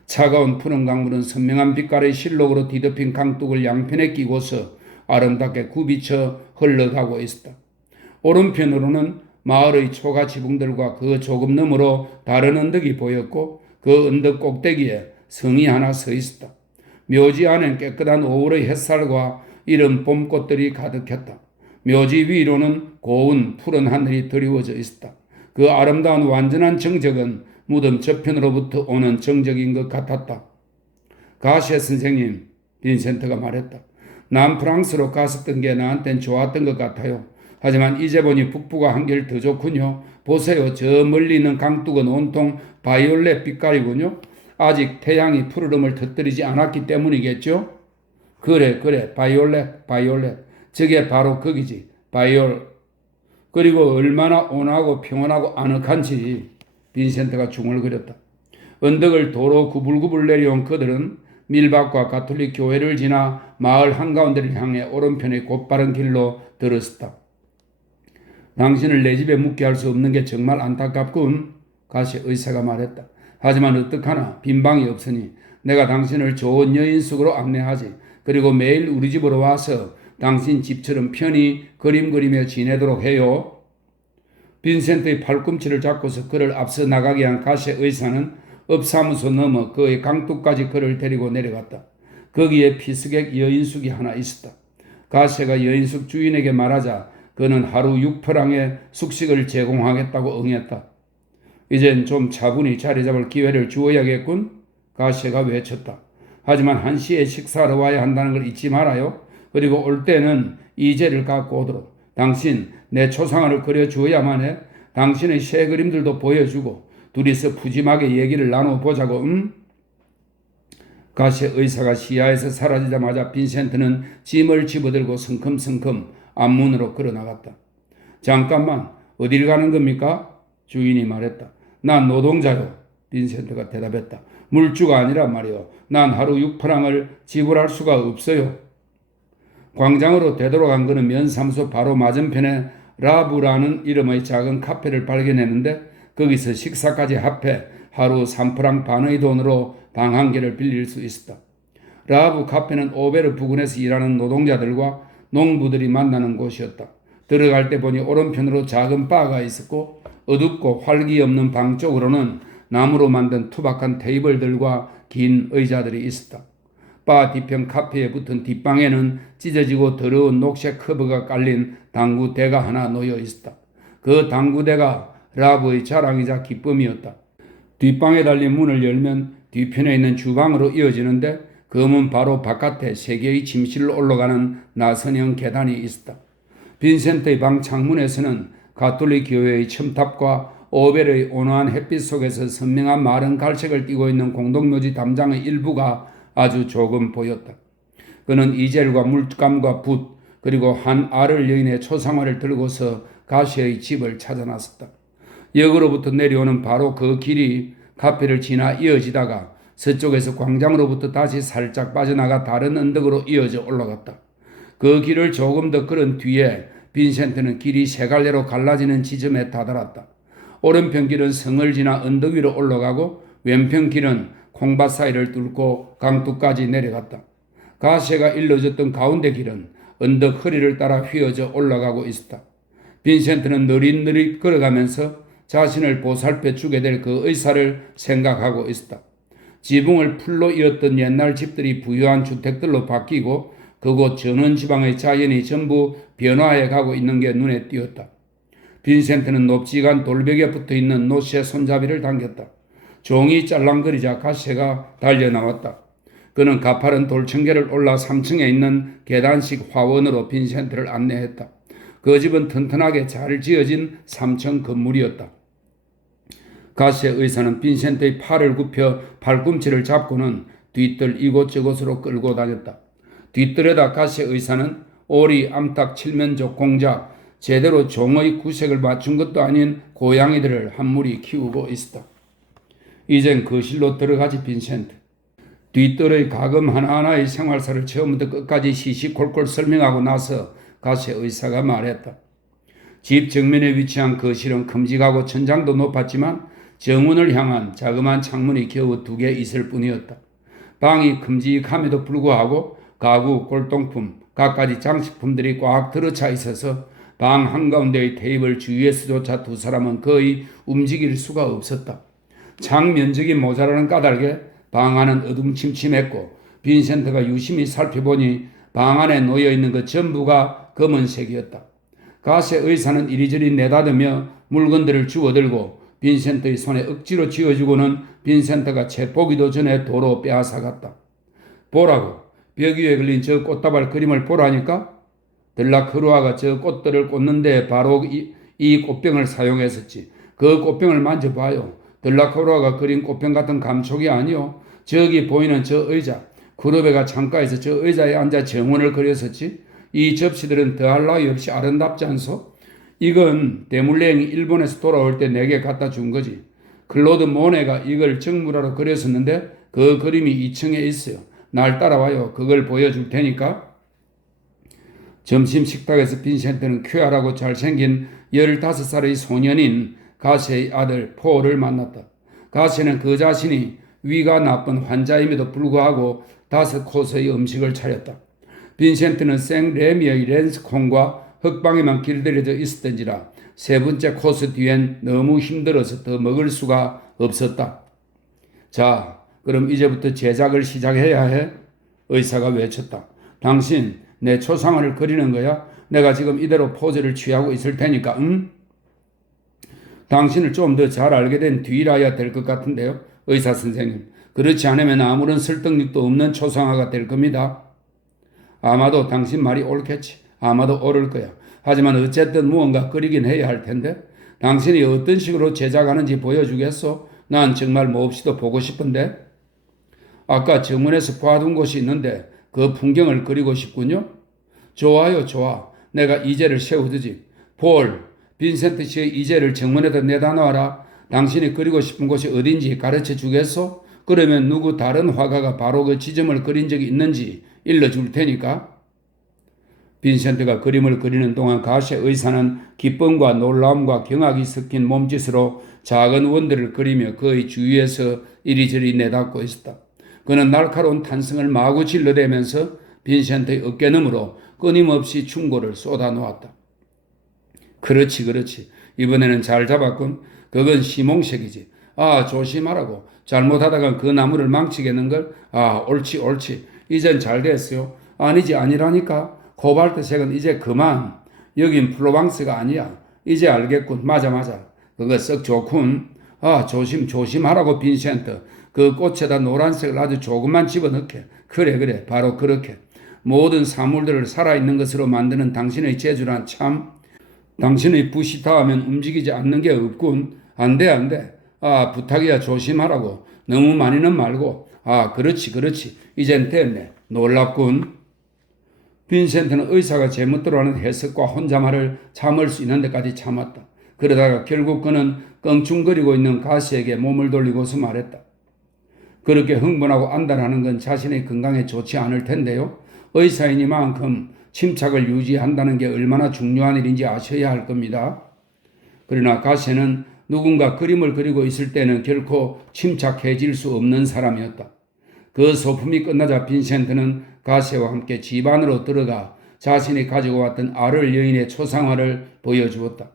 차가운 푸른 강물은 선명한 빛깔의 실록으로 뒤덮인 강둑을 양편에 끼고서 아름답게 굽이쳐 흘러가고 있었다. 오른편으로는 마을의 초가 지붕들과 그 조금 너머로 다른 언덕이 보였고 그 언덕 꼭대기에 성이 하나 서 있었다. 묘지 안엔 깨끗한 5월의 햇살과 이른 봄꽃들이 가득했다. 묘지 위로는 고운 푸른 하늘이 드리워져 있었다. 그 아름다운 완전한 정적은 무덤 저편으로부터 오는 정적인 것 같았다. 가시에 선생님, 빈센트가 말했다. 난 프랑스로 갔었던 게 나한텐 좋았던 것 같아요. 하지만 이제 보니 북부가 한결 더 좋군요. 보세요. 저 멀리 있는 강둑은 온통 바이올렛 빛깔이군요. 아직 태양이 푸르름을 터뜨리지 않았기 때문이겠죠? 그래. 바이올렛. 저게 바로 거기지. 그리고 얼마나 온화하고 평온하고 아늑한지. 빈센트가 중얼거렸다. 언덕을 도로 구불구불 내려온 그들은 밀밭과 가톨릭 교회를 지나 마을 한가운데를 향해 오른편의 곧바른 길로 들었다. 당신을 내 집에 묵게 할 수 없는 게 정말 안타깝군. 가시 의사가 말했다. 하지만 어떡하나 빈 방이 없으니 내가 당신을 좋은 여인숙으로 안내하지. 그리고 매일 우리 집으로 와서 당신 집처럼 편히 그림 그리며 지내도록 해요. 빈센트의 팔꿈치를 잡고서 그를 앞서 나가게 한 가시 의사는 읍사무소 넘어 그의 강둑까지 그를 데리고 내려갔다. 거기에 피스객 여인숙이 하나 있었다. 가시가 여인숙 주인에게 말하자 그는 하루 6프랑의 숙식을 제공하겠다고 응했다. 이젠 좀 차분히 자리 잡을 기회를 주어야겠군. 가시가 외쳤다. 하지만 1시에 식사하러 와야 한다는 걸 잊지 말아요. 그리고 올 때는 이젤을 갖고 오도록. 당신 내 초상화를 그려주어야만 해. 당신의 새 그림들도 보여주고 둘이서 푸짐하게 얘기를 나눠보자고. 가시 의사가 시야에서 사라지자마자 빈센트는 짐을 집어들고 성큼성큼 앞문으로 걸어나갔다. 잠깐만, 어딜 가는 겁니까? 주인이 말했다. 난 노동자요. 빈센트가 대답했다. 물주가 아니라 말이요. 난 하루 6프랑을 지불할 수가 없어요. 광장으로 되돌아간 그는 면사무소 바로 맞은편에 라브라는 이름의 작은 카페를 발견했는데 거기서 식사까지 합해 하루 3프랑 반의 돈으로 방 한 개를 빌릴 수 있었다. 라브 카페는 오베르 부근에서 일하는 노동자들과 농부들이 만나는 곳이었다. 들어갈 때 보니 오른편으로 작은 바가 있었고 어둡고 활기 없는 방 쪽으로는 나무로 만든 투박한 테이블들과 긴 의자들이 있었다. 바 뒤편 카페에 붙은 뒷방에는 찢어지고 더러운 녹색 커버가 깔린 당구대가 하나 놓여 있었다. 그 당구대가 라브의 자랑이자 기쁨이었다. 뒷방에 달린 문을 열면 뒤편에 있는 주방으로 이어지는데 그 문 바로 바깥에 3개의 침실로 올라가는 나선형 계단이 있었다. 빈센트의 방 창문에서는 가톨릭 교회의 첨탑과 오벨의 온화한 햇빛 속에서 선명한 마른 갈색을 띠고 있는 공동묘지 담장의 일부가 아주 조금 보였다. 그는 이젤과 물감과 붓 그리고 한 아를 여인의 초상화를 들고서 가시의 집을 찾아 나섰다. 역으로부터 내려오는 바로 그 길이 카페를 지나 이어지다가 서쪽에서 광장으로부터 다시 살짝 빠져나가 다른 언덕으로 이어져 올라갔다. 그 길을 조금 더 걸은 뒤에 빈센트는 길이 세 갈래로 갈라지는 지점에 다다랐다. 오른편 길은 성을 지나 언덕 위로 올라가고 왼편 길은 콩밭 사이를 뚫고 강둑까지 내려갔다. 가시가 일러줬던 가운데 길은 언덕 허리를 따라 휘어져 올라가고 있었다. 빈센트는 느릿느릿 걸어가면서 자신을 보살펴 주게 될 그 의사를 생각하고 있었다. 지붕을 풀로 이었던 옛날 집들이 부유한 주택들로 바뀌고 그곳 전원지방의 자연이 전부 변화해 가고 있는 게 눈에 띄었다. 빈센트는 높지간 돌벽에 붙어있는 노시의 손잡이를 당겼다. 종이 짤랑거리자 가시가 달려나왔다. 그는 가파른 돌층계를 올라 3층에 있는 계단식 화원으로 빈센트를 안내했다. 그 집은 튼튼하게 잘 지어진 3층 건물이었다. 가시의 의사는 빈센트의 팔을 굽혀 발꿈치를 잡고는 뒤뜰 이곳저곳으로 끌고 다녔다. 뒤뜰에다 가시의 의사는 오리, 암탉, 칠면조, 공작, 제대로 종의 구색을 맞춘 것도 아닌 고양이들을 한 무리 키우고 있었다. 이젠 거실로 들어가지 빈센트. 뒤뜰의 가금 하나하나의 생활사를 처음부터 끝까지 시시콜콜 설명하고 나서 가시의 의사가 말했다. 집 정면에 위치한 거실은 큼직하고 천장도 높았지만 정문을 향한 자그마한 창문이 겨우 2개 있을 뿐이었다. 방이 큼직함에도 불구하고 가구, 골동품, 갖가지 장식품들이 꽉 들어차 있어서 방 한가운데의 테이블 주위에서조차 두 사람은 거의 움직일 수가 없었다. 창 면적이 모자라는 까닭에 방 안은 어둠침침했고 빈센트가 유심히 살펴보니 방 안에 놓여있는 것 전부가 검은색이었다. 가세 의사는 이리저리 내다듬며 물건들을 주워들고 빈센트의 손에 억지로 쥐어주고는 빈센트가 채 보기도 전에 도로 빼앗아갔다. 보라고, 벽 위에 걸린 저 꽃다발 그림을 보라니까? 들라크루아가 저 꽃들을 꽂는데 바로 이 꽃병을 사용했었지. 그 꽃병을 만져봐요. 들라크루아가 그린 꽃병 같은 감촉이 아니요. 저기 보이는 저 의자, 구르베가 창가에서 저 의자에 앉아 정원을 그렸었지. 이 접시들은 더할 나위 없이 아름답지 않소? 이건 데물레행이 일본에서 돌아올 때 내게 갖다 준 거지. 클로드 모네가 이걸 정물화로 그렸었는데 그 그림이 2층에 있어요. 날 따라와요. 그걸 보여줄 테니까. 점심 식탁에서 빈센트는 쾌활하고 잘생긴 15살의 소년인 가세의 아들 폴을 만났다. 가세는 그 자신이 위가 나쁜 환자임에도 불구하고 5코스의 음식을 차렸다. 빈센트는 생레미의 렌스콩과 흑방에만 길들여져 있었던지라 3번째 코스 뒤엔 너무 힘들어서 더 먹을 수가 없었다. 자, 그럼 이제부터 제작을 시작해야 해? 의사가 외쳤다. 당신 내 초상화를 그리는 거야? 내가 지금 이대로 포즈를 취하고 있을 테니까, 응? 당신을 좀 더 잘 알게 된 뒤라야 될 것 같은데요, 의사 선생님. 그렇지 않으면 아무런 설득력도 없는 초상화가 될 겁니다. 아마도 당신 말이 옳겠지. 아마도 옳을 거야. 하지만 어쨌든 무언가 그리긴 해야 할 텐데. 당신이 어떤 식으로 제작하는지 보여주겠소? 난 정말 몹시도 보고 싶은데. 아까 정문에서 봐둔 곳이 있는데 그 풍경을 그리고 싶군요. 좋아요, 좋아. 내가 이제를 세워두지. 폴, 빈센트 씨의 이제를 정문에다 내다 놔라. 당신이 그리고 싶은 곳이 어딘지 가르쳐 주겠소? 그러면 누구 다른 화가가 바로 그 지점을 그린 적이 있는지 일러줄 테니까. 빈센트가 그림을 그리는 동안 가시 의사는 기쁨과 놀라움과 경악이 섞인 몸짓으로 작은 원들을 그리며 그의 주위에서 이리저리 내닫고 있었다. 그는 날카로운 탄성을 마구 질러대면서 빈센트의 어깨너머로 끊임없이 충고를 쏟아놓았다. 그렇지, 그렇지. 이번에는 잘 잡았군. 그건 시몽색이지. 아, 조심하라고. 잘못하다간 그 나무를 망치겠는걸. 아, 옳지, 옳지. 이젠 잘 됐어요. 아니지, 아니라니까. 코발트색은 이제 그만. 여긴 플로방스가 아니야. 이제 알겠군. 맞아, 맞아. 그거 썩 좋군. 아, 조심하라고 빈센트. 그 꽃에다 노란색을 아주 조금만 집어넣게. 그래, 그래. 바로 그렇게. 모든 사물들을 살아있는 것으로 만드는 당신의 재주란 참. 당신의 붓이 닿으면 움직이지 않는 게 없군. 안 돼, 안 돼. 아, 부탁이야. 조심하라고. 너무 많이는 말고. 아, 그렇지. 이젠 됐네. 놀랍군. 빈센트는 의사가 제멋대로 하는 해석과 혼잣말을 참을 수 있는 데까지 참았다. 그러다가 결국 그는 껑충거리고 있는 가시에게 몸을 돌리고서 말했다. 그렇게 흥분하고 안달하는 건 자신의 건강에 좋지 않을 텐데요. 의사이니만큼 침착을 유지한다는 게 얼마나 중요한 일인지 아셔야 할 겁니다. 그러나 가시는 누군가 그림을 그리고 있을 때는 결코 침착해질 수 없는 사람이었다. 그 소품이 끝나자 빈센트는 가세와 함께 집 안으로 들어가 자신이 가지고 왔던 아를 여인의 초상화를 보여주었다.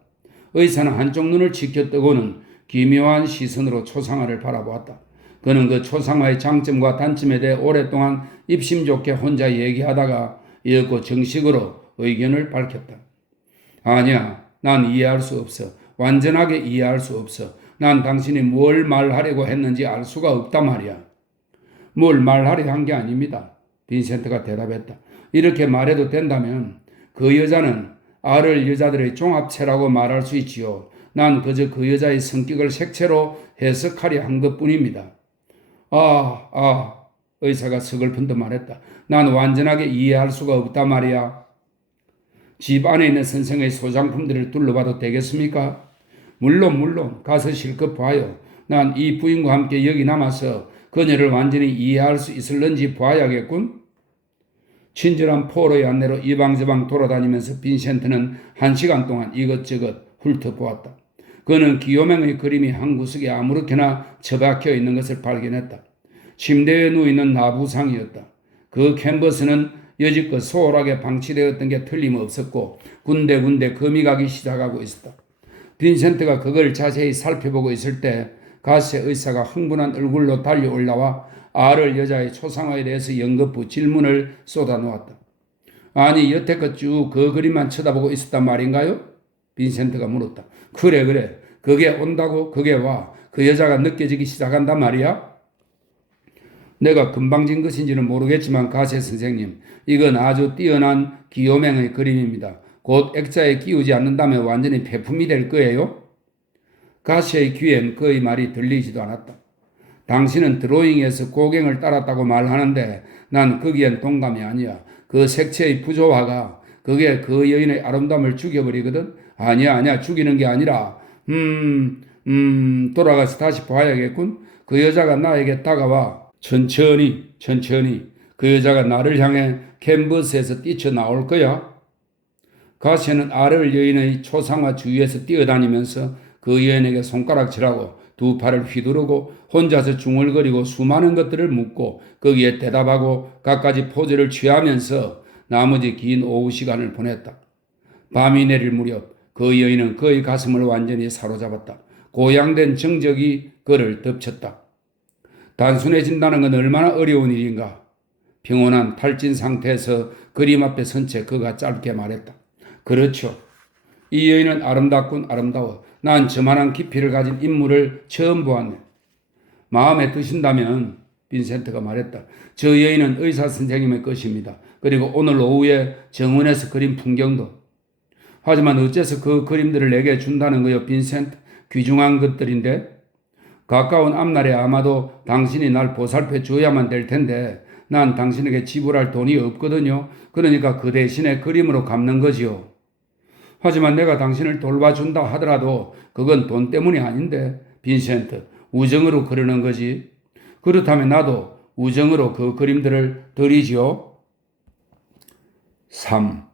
의사는 한쪽 눈을 치켜뜨고는 기묘한 시선으로 초상화를 바라보았다. 그는 그 초상화의 장점과 단점에 대해 오랫동안 입심 좋게 혼자 얘기하다가 이윽고 정식으로 의견을 밝혔다. 아니야, 난 이해할 수 없어. 완전하게 이해할 수 없어. 난 당신이 뭘 말하려고 했는지 알 수가 없단 말이야. 뭘 말하려 한 게 아닙니다. 빈센트가 대답했다. 이렇게 말해도 된다면 그 여자는 R을 여자들의 종합체라고 말할 수 있지요. 난 그저 그 여자의 성격을 색채로 해석하려 한 것뿐입니다. 의사가 서글픈 듯 말했다. 난 완전하게 이해할 수가 없단 말이야. 집 안에 있는 선생의 소장품들을 둘러봐도 되겠습니까? 물론 가서 실컷 봐요. 난 이 부인과 함께 여기 남아서 그녀를 완전히 이해할 수 있을런지 봐야겠군. 친절한 포로의 안내로 이방저방 돌아다니면서 빈센트는 1시간 동안 이것저것 훑어보았다. 그는 기요맹의 그림이 한 구석에 아무렇게나 처박혀 있는 것을 발견했다. 침대에 누워있는 나부상이었다. 그 캔버스는 여지껏 소홀하게 방치되었던 게 틀림없었고 군데군데 금이 가기 시작하고 있었다. 빈센트가 그걸 자세히 살펴보고 있을 때 가세 의사가 흥분한 얼굴로 달려 올라와 R을 여자의 초상화에 대해서 연거푸 질문을 쏟아놓았다. 아니 여태껏 쭉 그 그림만 쳐다보고 있었단 말인가요? 빈센트가 물었다. 그래. 그게 온다고 그게 와. 그 여자가 느껴지기 시작한단 말이야? 내가 금방진 것인지는 모르겠지만 가세 선생님, 이건 아주 뛰어난 기요맹의 그림입니다. 곧 액자에 끼우지 않는다면 완전히 폐품이 될 거예요. 가세의 귀엔 그의 말이 들리지도 않았다. 당신은 드로잉에서 고갱을 따랐다고 말하는데 난 거기엔 동감이 아니야. 그 색채의 부조화가 그게 그 여인의 아름다움을 죽여버리거든. 아니야. 죽이는 게 아니라 돌아가서 다시 봐야겠군. 그 여자가 나에게 다가와 천천히 그 여자가 나를 향해 캔버스에서 뛰쳐나올 거야. 가세는 R을 여인의 초상화 주위에서 뛰어다니면서 그 여인에게 손가락질하고 두 팔을 휘두르고 혼자서 중얼거리고 수많은 것들을 묻고 거기에 대답하고 갖가지 포즈를 취하면서 나머지 긴 오후 시간을 보냈다. 밤이 내릴 무렵 그 여인은 그의 가슴을 완전히 사로잡았다. 고양된 정적이 그를 덮쳤다. 단순해진다는 건 얼마나 어려운 일인가. 평온한 탈진 상태에서 그림 앞에 선 채 그가 짧게 말했다. 그렇죠. 이 여인은 아름답군 아름다워. 난 저만한 깊이를 가진 인물을 처음 보았네. 마음에 드신다면 빈센트가 말했다. 저 여인은 의사 선생님의 것입니다. 그리고 오늘 오후에 정원에서 그린 풍경도. 하지만 어째서 그 그림들을 내게 준다는 거요, 빈센트? 귀중한 것들인데. 가까운 앞날에 아마도 당신이 날 보살펴 줘야만 될 텐데 난 당신에게 지불할 돈이 없거든요. 그러니까 그 대신에 그림으로 갚는 거지요. 하지만 내가 당신을 돌봐준다 하더라도 그건 돈 때문이 아닌데 빈센트, 우정으로 그러는 거지. 그렇다면 나도 우정으로 그 그림들을 드리지요. 3.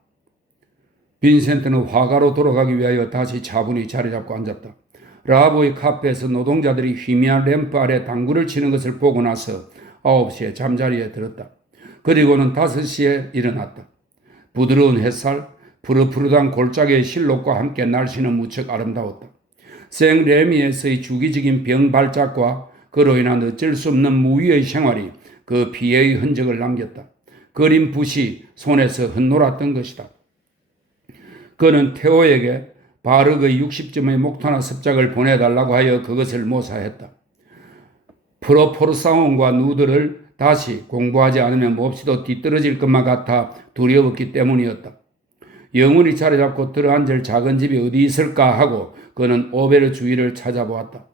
빈센트는 화가로 돌아가기 위하여 다시 차분히 자리 잡고 앉았다. 라보의 카페에서 노동자들이 희미한 램프 아래 당구를 치는 것을 보고 나서 9시에 잠자리에 들었다. 그리고는 5시에 일어났다. 부드러운 햇살, 푸릇푸릇한 골짜기의 실록과 함께 날씨는 무척 아름다웠다. 생레미에서의 주기적인 병 발작과 그로 인한 어쩔 수 없는 무위의 생활이 그 피해의 흔적을 남겼다. 그림 붓이 손에서 흩놀았던 것이다. 그는 테오에게 바르그의 60점의 목타나 습작을 보내달라고 하여 그것을 모사했다. 프로포르사온과 누드를 다시 공부하지 않으면 몹시도 뒤떨어질 것만 같아 두려웠기 때문이었다. 영원히 자리 잡고 들어앉을 작은 집이 어디 있을까 하고 그는 오베르 주위를 찾아보았다.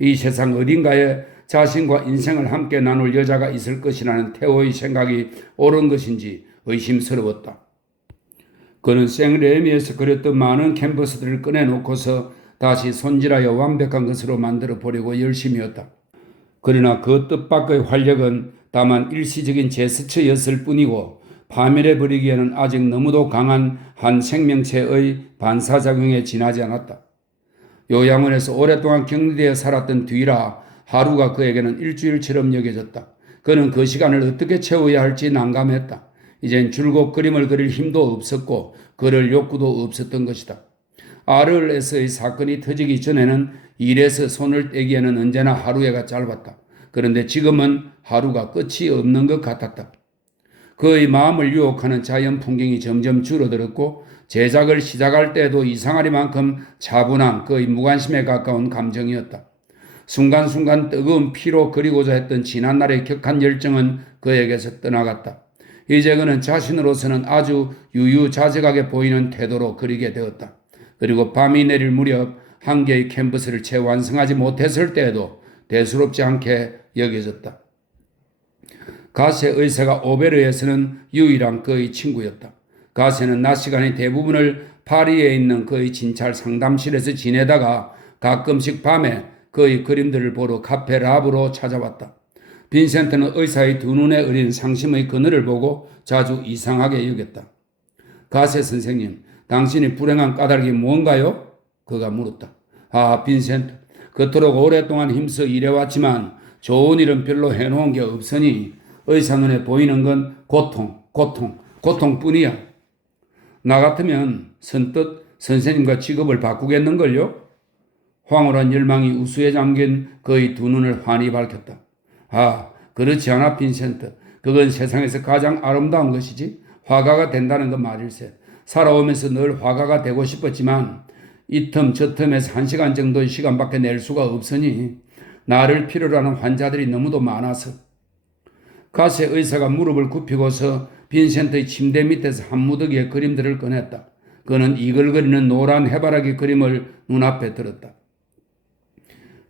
이 세상 어딘가에 자신과 인생을 함께 나눌 여자가 있을 것이라는 테오의 생각이 옳은 것인지 의심스러웠다. 그는 생레미에서 그렸던 많은 캔버스들을 꺼내놓고서 다시 손질하여 완벽한 것으로 만들어 보려고 열심이었다. 그러나 그 뜻밖의 활력은 다만 일시적인 제스처였을 뿐이고 파멸해버리기에는 아직 너무도 강한 한 생명체의 반사작용에 지나지 않았다. 요양원에서 오랫동안 격리되어 살았던 뒤라 하루가 그에게는 일주일처럼 여겨졌다. 그는 그 시간을 어떻게 채워야 할지 난감했다. 이젠 줄곧 그림을 그릴 힘도 없었고 그럴 욕구도 없었던 것이다. RLS의 사건이 터지기 전에는 일에서 손을 떼기에는 언제나 하루가 짧았다. 그런데 지금은 하루가 끝이 없는 것 같았다. 그의 마음을 유혹하는 자연 풍경이 점점 줄어들었고 제작을 시작할 때도 이상하리만큼 차분한 그의 무관심에 가까운 감정이었다. 순간순간 뜨거운 피로 그리고자 했던 지난날의 격한 열정은 그에게서 떠나갔다. 이제 그는 자신으로서는 아주 유유자적하게 보이는 태도로 그리게 되었다. 그리고 밤이 내릴 무렵 한 개의 캔버스를 채 완성하지 못했을 때에도 대수롭지 않게 여겨졌다. 가세 의사가 오베르에서는 유일한 그의 친구였다. 가세는 낮 시간의 대부분을 파리에 있는 그의 진찰 상담실에서 지내다가 가끔씩 밤에 그의 그림들을 보러 카페 라브로 찾아왔다. 빈센트는 의사의 두 눈에 어린 상심의 그늘을 보고 자주 이상하게 여겼다. 가세 선생님, 당신이 불행한 까닭이 뭔가요? 그가 물었다. 아, 빈센트, 그토록 오랫동안 힘써 일해왔지만 좋은 일은 별로 해놓은 게 없으니 의사 눈에 보이는 건 고통뿐이야. 나 같으면 선뜻 선생님과 직업을 바꾸겠는걸요? 황홀한 열망이 우수에 잠긴 그의 두 눈을 환히 밝혔다. 아, 그렇지 않아, 빈센트. 그건 세상에서 가장 아름다운 것이지. 화가가 된다는 건 말일세. 살아오면서 늘 화가가 되고 싶었지만 이 틈 저 틈에서 1시간 정도의 시간밖에 낼 수가 없으니 나를 필요로 하는 환자들이 너무도 많아서. 가세 의사가 무릎을 굽히고서 빈센트의 침대 밑에서 한 무더기의 그림들을 꺼냈다. 그는 이글거리는 노란 해바라기 그림을 눈앞에 들었다.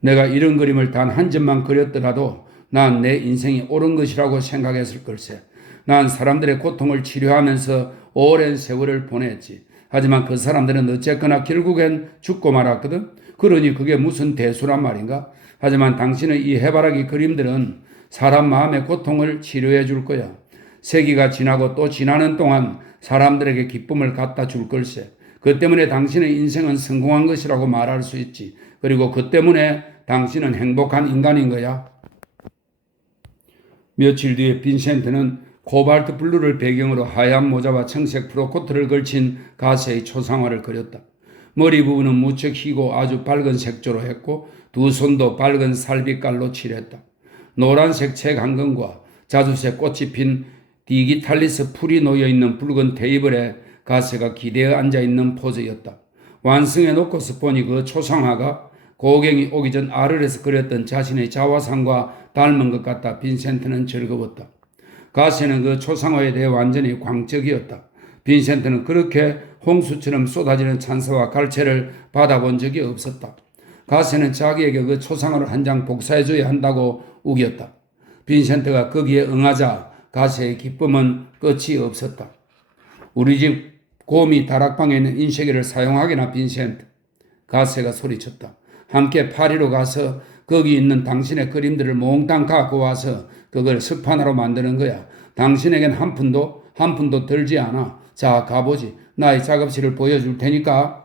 내가 이런 그림을 단 한 점만 그렸더라도 난 내 인생이 옳은 것이라고 생각했을 걸세. 난 사람들의 고통을 치료하면서 오랜 세월을 보냈지. 하지만 그 사람들은 어쨌거나 결국엔 죽고 말았거든. 그러니 그게 무슨 대수란 말인가? 하지만 당신의 이 해바라기 그림들은 사람 마음의 고통을 치료해 줄 거야. 세기가 지나고 또 지나는 동안 사람들에게 기쁨을 갖다 줄 걸세. 그 때문에 당신의 인생은 성공한 것이라고 말할 수 있지. 그리고 그 때문에 당신은 행복한 인간인 거야. 며칠 뒤에 빈센트는 코발트 블루를 배경으로 하얀 모자와 청색 프로코트를 걸친 가세의 초상화를 그렸다. 머리 부분은 무척 희고 아주 밝은 색조로 했고 두 손도 밝은 살빛깔로 칠했다. 노란색 책 한 권과 자주색 꽃이 핀 디기탈리스 풀이 놓여있는 붉은 테이블에 가세가 기대어 앉아있는 포즈였다. 완성해 놓고서 보니 그 초상화가 고갱이 오기 전 아르에서 그렸던 자신의 자화상과 닮은 것 같다. 빈센트는 즐거웠다. 가세는 그 초상화에 대해 완전히 광적이었다. 빈센트는 그렇게 홍수처럼 쏟아지는 찬사와 갈채를 받아본 적이 없었다. 가세는 자기에게 그 초상화를 한 장 복사해줘야 한다고 우겼다. 빈센트가 거기에 응하자 가세의 기쁨은 끝이 없었다. 우리 집 곰이 다락방에 있는 인쇄기를 사용하게나, 빈센트. 가세가 소리쳤다. 함께 파리로 가서 거기 있는 당신의 그림들을 몽땅 갖고 와서 그걸 습판으로 만드는 거야. 당신에겐 한 푼도 들지 않아. 자, 가보지. 나의 작업실을 보여줄 테니까.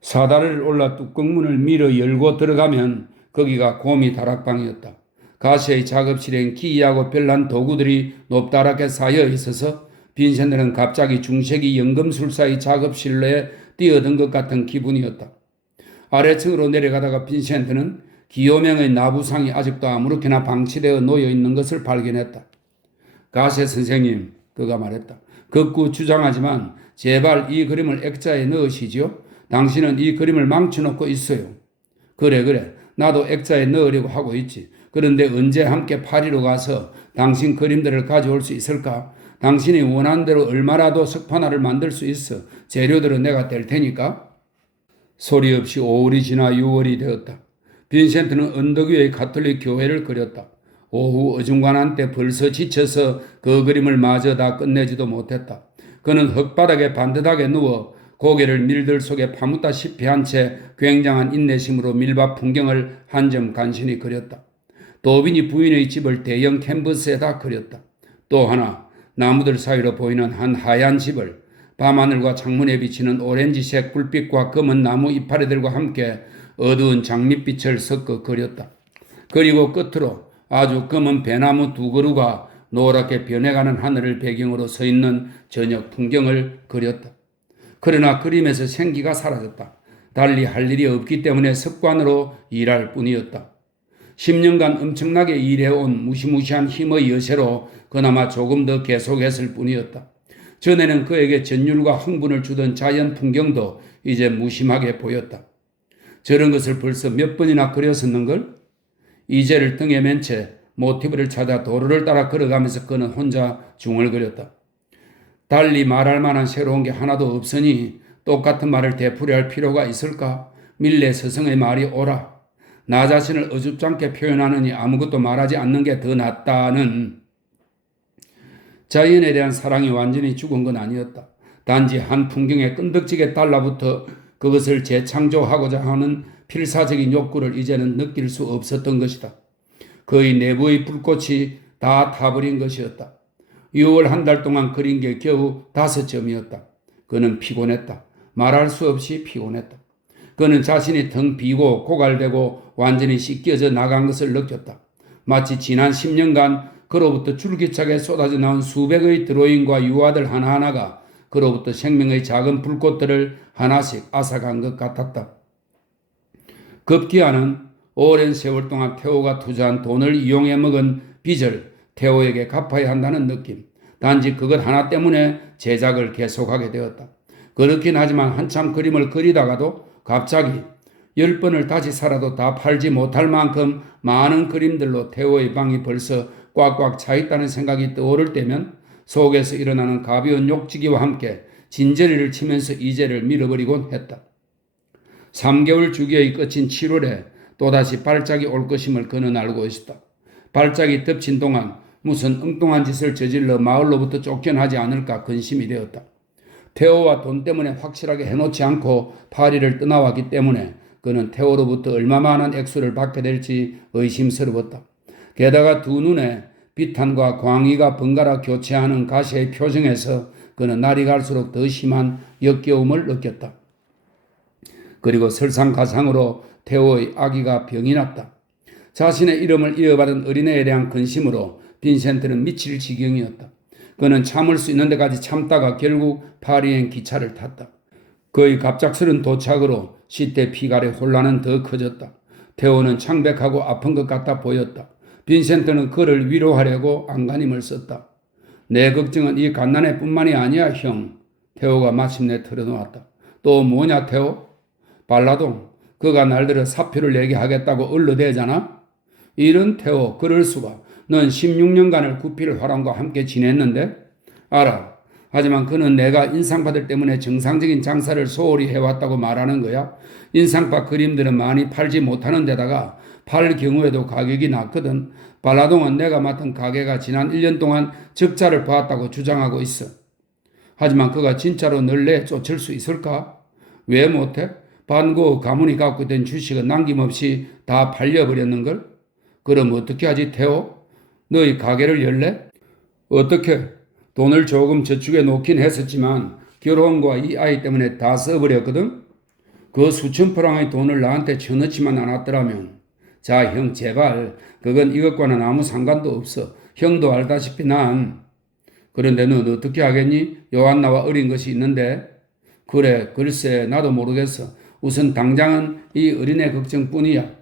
사다리를 올라 뚜껑문을 밀어 열고 들어가면 거기가 곰이 다락방이었다. 가세의 작업실엔 기이하고 별난 도구들이 높다랗게 쌓여 있어서 빈센트는 갑자기 중세기 연금술사의 작업실내에 뛰어든 것 같은 기분이었다. 아래층으로 내려가다가 빈센트는 기요명의 나부상이 아직도 아무렇게나 방치되어 놓여있는 것을 발견했다. 가세 선생님, 그가 말했다. 극구 주장하지만 제발 이 그림을 액자에 넣으시지요. 당신은 이 그림을 망쳐놓고 있어요. 그래. 나도 액자에 넣으려고 하고 있지. 그런데 언제 함께 파리로 가서 당신 그림들을 가져올 수 있을까? 당신이 원하는 대로 얼마라도 석판화를 만들 수 있어. 재료들은 내가 댈 테니까. 소리 없이 5월이 지나 6월이 되었다. 빈센트는 언덕 위의 가톨릭 교회를 그렸다. 오후 어중간한 때 벌써 지쳐서 그 그림을 마저 다 끝내지도 못했다. 그는 흙바닥에 반듯하게 누워 고개를 밀들 속에 파묻다시피 한 채 굉장한 인내심으로 밀밭 풍경을 한 점 간신히 그렸다. 도빈이 부인의 집을 대형 캔버스에다 그렸다. 또 하나 나무들 사이로 보이는 한 하얀 집을 밤하늘과 창문에 비치는 오렌지색 불빛과 검은 나무 이파리들과 함께 어두운 장밋빛을 섞어 그렸다. 그리고 끝으로 아주 검은 배나무 두 그루가 노랗게 변해가는 하늘을 배경으로 서 있는 저녁 풍경을 그렸다. 그러나 그림에서 생기가 사라졌다. 달리 할 일이 없기 때문에 습관으로 일할 뿐이었다. 10년간 엄청나게 일해온 무시무시한 힘의 여세로 그나마 조금 더 계속했을 뿐이었다. 전에는 그에게 전율과 흥분을 주던 자연 풍경도 이제 무심하게 보였다. 저런 것을 벌써 몇 번이나 그렸었는걸? 이제를 등에 맨 채 모티브를 찾아 도로를 따라 걸어가면서 그는 혼자 중얼거렸다. 달리 말할 만한 새로운 게 하나도 없으니 똑같은 말을 되풀이할 필요가 있을까? 밀레 스승의 말이 옳아. 나 자신을 어줍잖게 표현하느니 아무것도 말하지 않는 게 더 낫다는 자연에 대한 사랑이 완전히 죽은 건 아니었다. 단지 한 풍경에 끈덕지게 달라붙어 그것을 재창조하고자 하는 필사적인 욕구를 이제는 느낄 수 없었던 것이다. 그의 내부의 불꽃이 다 타버린 것이었다. 6월 한 달 동안 그린 게 겨우 5점이었다. 그는 피곤했다. 말할 수 없이 피곤했다. 그는 자신이 텅 비고 고갈되고 완전히 씻겨져 나간 것을 느꼈다. 마치 지난 10년간 그로부터 줄기차게 쏟아져 나온 수백의 드로잉과 유화들 하나하나가 그로부터 생명의 작은 불꽃들을 하나씩 앗아간 것 같았다. 급기야는 오랜 세월 동안 태호가 투자한 돈을 이용해 먹은 빚을 태호에게 갚아야 한다는 느낌. 단지 그것 하나 때문에 제작을 계속하게 되었다. 그렇긴 하지만 한참 그림을 그리다가도 갑자기 10번을 다시 살아도 다 팔지 못할 만큼 많은 그림들로 태호의 방이 벌써 꽉꽉 차 있다는 생각이 떠오를 때면 속에서 일어나는 가벼운 욕지기와 함께 진저리를 치면서 이제를 밀어버리곤 했다. 3개월 주기의 끝인 7월에 또다시 발작이 올 것임을 그는 알고 있었다. 발작이 덮친 동안 무슨 엉뚱한 짓을 저질러 마을로부터 쫓겨나지 않을까 근심이 되었다. 태호와 돈 때문에 확실하게 해놓지 않고 파리를 떠나왔기 때문에 그는 태호로부터 얼마만한 액수를 받게 될지 의심스러웠다. 게다가 두 눈에 비탄과 광의가 번갈아 교체하는 가시의 표정에서 그는 날이 갈수록 더 심한 역겨움을 느꼈다. 그리고 설상가상으로 태호의 아기가 병이 났다. 자신의 이름을 이어받은 어린애에 대한 근심으로 빈센트는 미칠 지경이었다. 그는 참을 수 있는 데까지 참다가 결국 파리행 기차를 탔다. 그의 갑작스런 도착으로 시대 피갈의 혼란은 더 커졌다. 태호는 창백하고 아픈 것 같아 보였다. 빈센트는 그를 위로하려고 안간힘을 썼다. 내 걱정은 이 갓난애뿐만이 아니야, 형. 태호가 마침내 털어놓았다. 또 뭐냐, 태호? 발라동, 그가 날들어 사표를 내게 하겠다고 얼러대잖아? 이런 태호, 그럴 수가. 넌 16년간을 구필 화랑과 함께 지냈는데? 알아. 하지만 그는 내가 인상파들 때문에 정상적인 장사를 소홀히 해왔다고 말하는 거야. 인상파 그림들은 많이 팔지 못하는 데다가 팔 경우에도 가격이 낮거든. 발라동은 내가 맡은 가게가 지난 1년 동안 적자를 보았다고 주장하고 있어. 하지만 그가 진짜로 널 내쫓을 수 있을까? 왜 못해? 반고 가문이 갖고 된 주식은 남김없이 다 팔려버렸는걸? 그럼 어떻게 하지, 태호? 너희 가게를 열래? 어떻게? 돈을 조금 저축해 놓긴 했었지만 결혼과 이 아이 때문에 다 써버렸거든? 그 수천 프랑의 돈을 나한테 쳐넣지만 않았더라면. 자, 형 제발. 그건 이것과는 아무 상관도 없어. 형도 알다시피 난. 그런데 넌 어떻게 하겠니? 요한나와 어린 것이 있는데. 그래, 글쎄 나도 모르겠어. 우선 당장은 이 어린애 걱정뿐이야.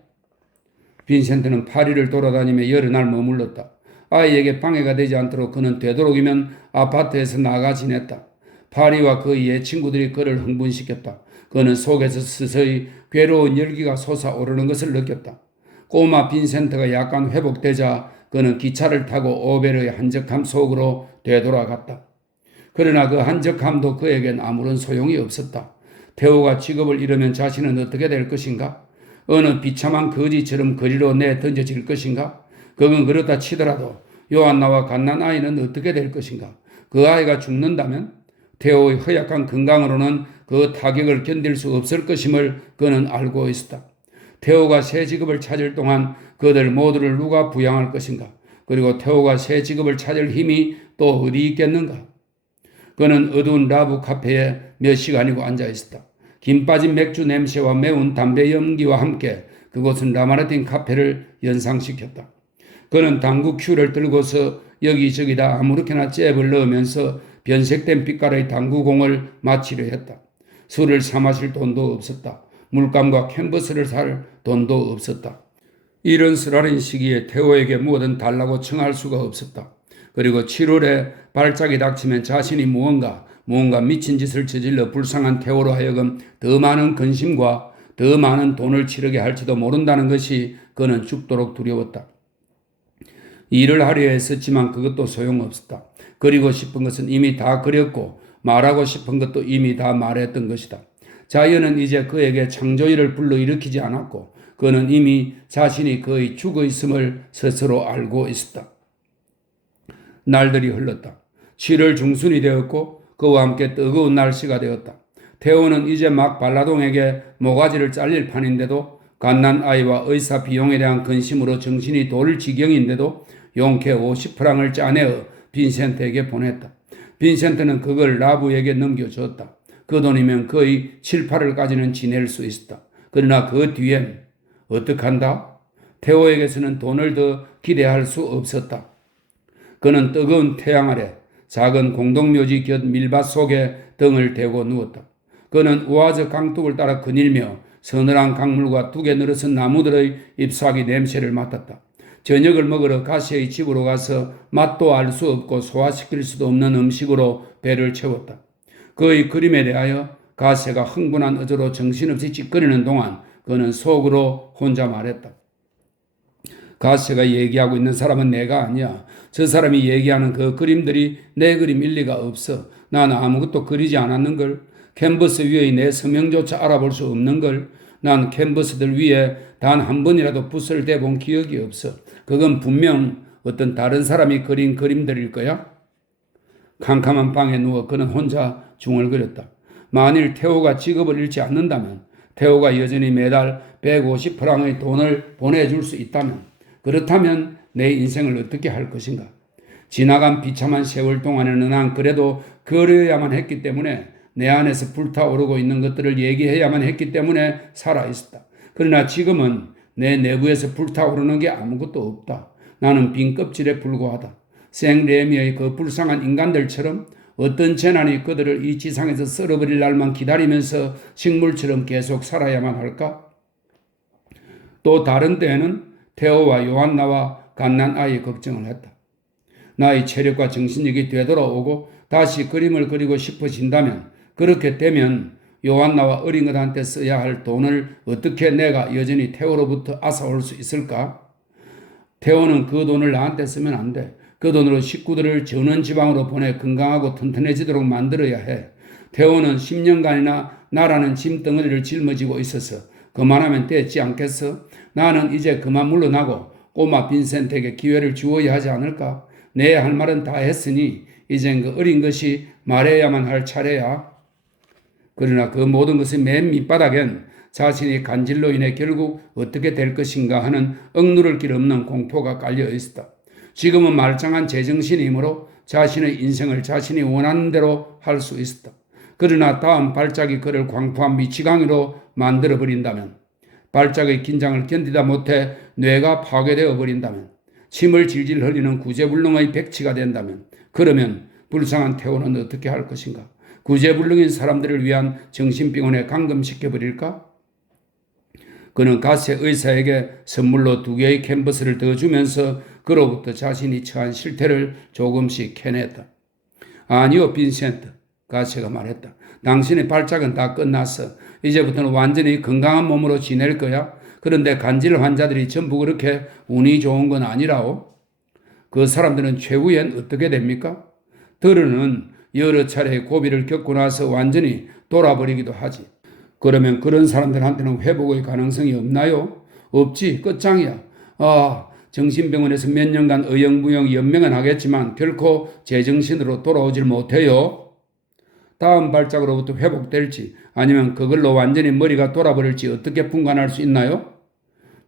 빈센트는 파리를 돌아다니며 여러 날 머물렀다. 아이에게 방해가 되지 않도록 그는 되도록이면 아파트에서 나가 지냈다. 파리와 그의 옛 친구들이 그를 흥분시켰다. 그는 속에서 서서히 괴로운 열기가 솟아오르는 것을 느꼈다. 꼬마 빈센트가 약간 회복되자 그는 기차를 타고 오벨의 한적함 속으로 되돌아갔다. 그러나 그 한적함도 그에겐 아무런 소용이 없었다. 태호가 직업을 잃으면 자신은 어떻게 될 것인가? 어느 비참한 거지처럼 거리로 내던져질 것인가? 그건 그렇다 치더라도 요한나와 갓난아이는 어떻게 될 것인가? 그 아이가 죽는다면 태호의 허약한 건강으로는 그 타격을 견딜 수 없을 것임을 그는 알고 있었다. 태호가 새 직업을 찾을 동안 그들 모두를 누가 부양할 것인가? 그리고 태호가 새 직업을 찾을 힘이 또 어디 있겠는가? 그는 어두운 라브 카페에 몇 시간이고 앉아 있었다. 김 빠진 맥주 냄새와 매운 담배 연기와 함께 그곳은 라마르틴 카페를 연상시켰다. 그는 당구 큐를 들고서 여기저기다 아무렇게나 잽을 넣으면서 변색된 빛깔의 당구공을 맞히려 했다. 술을 사 마실 돈도 없었다. 물감과 캔버스를 살 돈도 없었다. 이런 쓰라린 시기에 태호에게 뭐든 달라고 청할 수가 없었다. 그리고 7월에 발작이 닥치면 자신이 무언가 미친 짓을 저질러 불쌍한 태호로 하여금 더 많은 근심과 더 많은 돈을 치르게 할지도 모른다는 것이 그는 죽도록 두려웠다. 일을 하려 했었지만 그것도 소용없었다. 그리고 싶은 것은 이미 다 그렸고 말하고 싶은 것도 이미 다 말했던 것이다. 자연은 이제 그에게 창조일을 불러일으키지 않았고 그는 이미 자신이 거의 죽어 있음을 스스로 알고 있었다. 날들이 흘렀다. 7월 중순이 되었고 그와 함께 뜨거운 날씨가 되었다. 태호는 이제 막 발라동에게 모가지를 잘릴 판인데도 갓난 아이와 의사 비용에 대한 근심으로 정신이 돌 지경인데도 용케 50프랑을 짜내어 빈센트에게 보냈다. 빈센트는 그걸 라부에게 넘겨줬다. 그 돈이면 거의 7, 8월까지는 지낼 수 있었다. 그러나 그 뒤엔 어떡한다? 태호에게서는 돈을 더 기대할 수 없었다. 그는 뜨거운 태양 아래 작은 공동묘지 곁 밀밭 속에 등을 대고 누웠다. 그는 우아저 강둑을 따라 거닐며 서늘한 강물과 둑에 늘어선 나무들의 잎사귀 냄새를 맡았다. 저녁을 먹으러 가시의 집으로 가서 맛도 알 수 없고 소화시킬 수도 없는 음식으로 배를 채웠다. 그의 그림에 대하여 가세가 흥분한 어조로 정신없이 찌꺼리는 동안 그는 속으로 혼자 말했다. 가세가 얘기하고 있는 사람은 내가 아니야. 저 사람이 얘기하는 그 그림들이 내 그림일 리가 없어. 나는 아무것도 그리지 않았는걸. 캔버스 위의 내 서명조차 알아볼 수 없는걸. 난 캔버스들 위에 단 한 번이라도 붓을 대본 기억이 없어. 그건 분명 어떤 다른 사람이 그린 그림들일 거야. 캄캄한 방에 누워 그는 혼자 중얼거렸다. 만일 태호가 직업을 잃지 않는다면, 태호가 여전히 매달 150프랑의 돈을 보내줄 수 있다면, 그렇다면 내 인생을 어떻게 할 것인가? 지나간 비참한 세월 동안에는 난 그래도 그려야만 했기 때문에 내 안에서 불타오르고 있는 것들을 얘기해야만 했기 때문에 살아있었다. 그러나 지금은 내 내부에서 불타오르는 게 아무것도 없다. 나는 빈 껍질에 불과하다. 생레미의 그 불쌍한 인간들처럼 어떤 재난이 그들을 이 지상에서 썰어버릴 날만 기다리면서 식물처럼 계속 살아야만 할까? 또 다른 때에는 태호와 요한나와 갓난 아이의 걱정을 했다. 나의 체력과 정신력이 되돌아오고 다시 그림을 그리고 싶어진다면, 그렇게 되면 요한나와 어린 것한테 써야 할 돈을 어떻게 내가 여전히 태호로부터 앗아올 수 있을까? 태호는 그 돈을 나한테 쓰면 안 돼. 그 돈으로 식구들을 전원 지방으로 보내 건강하고 튼튼해지도록 만들어야 해. 태호는 10년간이나 나라는 짐덩어리를 짊어지고 있어서 그만하면 됐지 않겠어? 나는 이제 그만 물러나고 꼬마 빈센트에게 기회를 주어야 하지 않을까? 내 할 말은 다 했으니 이젠 그 어린 것이 말해야만 할 차례야. 그러나 그 모든 것의 맨 밑바닥엔 자신의 간질로 인해 결국 어떻게 될 것인가 하는 억누를 길 없는 공포가 깔려 있었다. 지금은 말짱한 제정신이므로 자신의 인생을 자신이 원하는 대로 할 수 있었다. 그러나 다음 발작이 그를 광포한 미치광이로 만들어버린다면, 발작의 긴장을 견디다 못해 뇌가 파괴되어 버린다면, 침을 질질 흘리는 구제불능의 백치가 된다면, 그러면 불쌍한 태호는 어떻게 할 것인가? 구제불능인 사람들을 위한 정신병원에 감금시켜버릴까? 그는 가세 의사에게 선물로 2개의 캔버스를 더 주면서 그로부터 자신이 처한 실태를 조금씩 캐냈다. 아니요, 빈센트, 가세가 말했다. 당신의 발작은 다 끝났어. 이제부터는 완전히 건강한 몸으로 지낼 거야. 그런데 간질 환자들이 전부 그렇게 운이 좋은 건 아니라오. 그 사람들은 최후엔 어떻게 됩니까? 들으는 여러 차례 고비를 겪고 나서 완전히 돌아버리기도 하지. 그러면 그런 사람들한테는 회복의 가능성이 없나요? 없지. 끝장이야. 정신병원에서 몇 년간 어영부영 연명은 하겠지만 결코 제정신으로 돌아오질 못해요. 다음 발작으로부터 회복될지 아니면 그걸로 완전히 머리가 돌아버릴지 어떻게 분간할 수 있나요?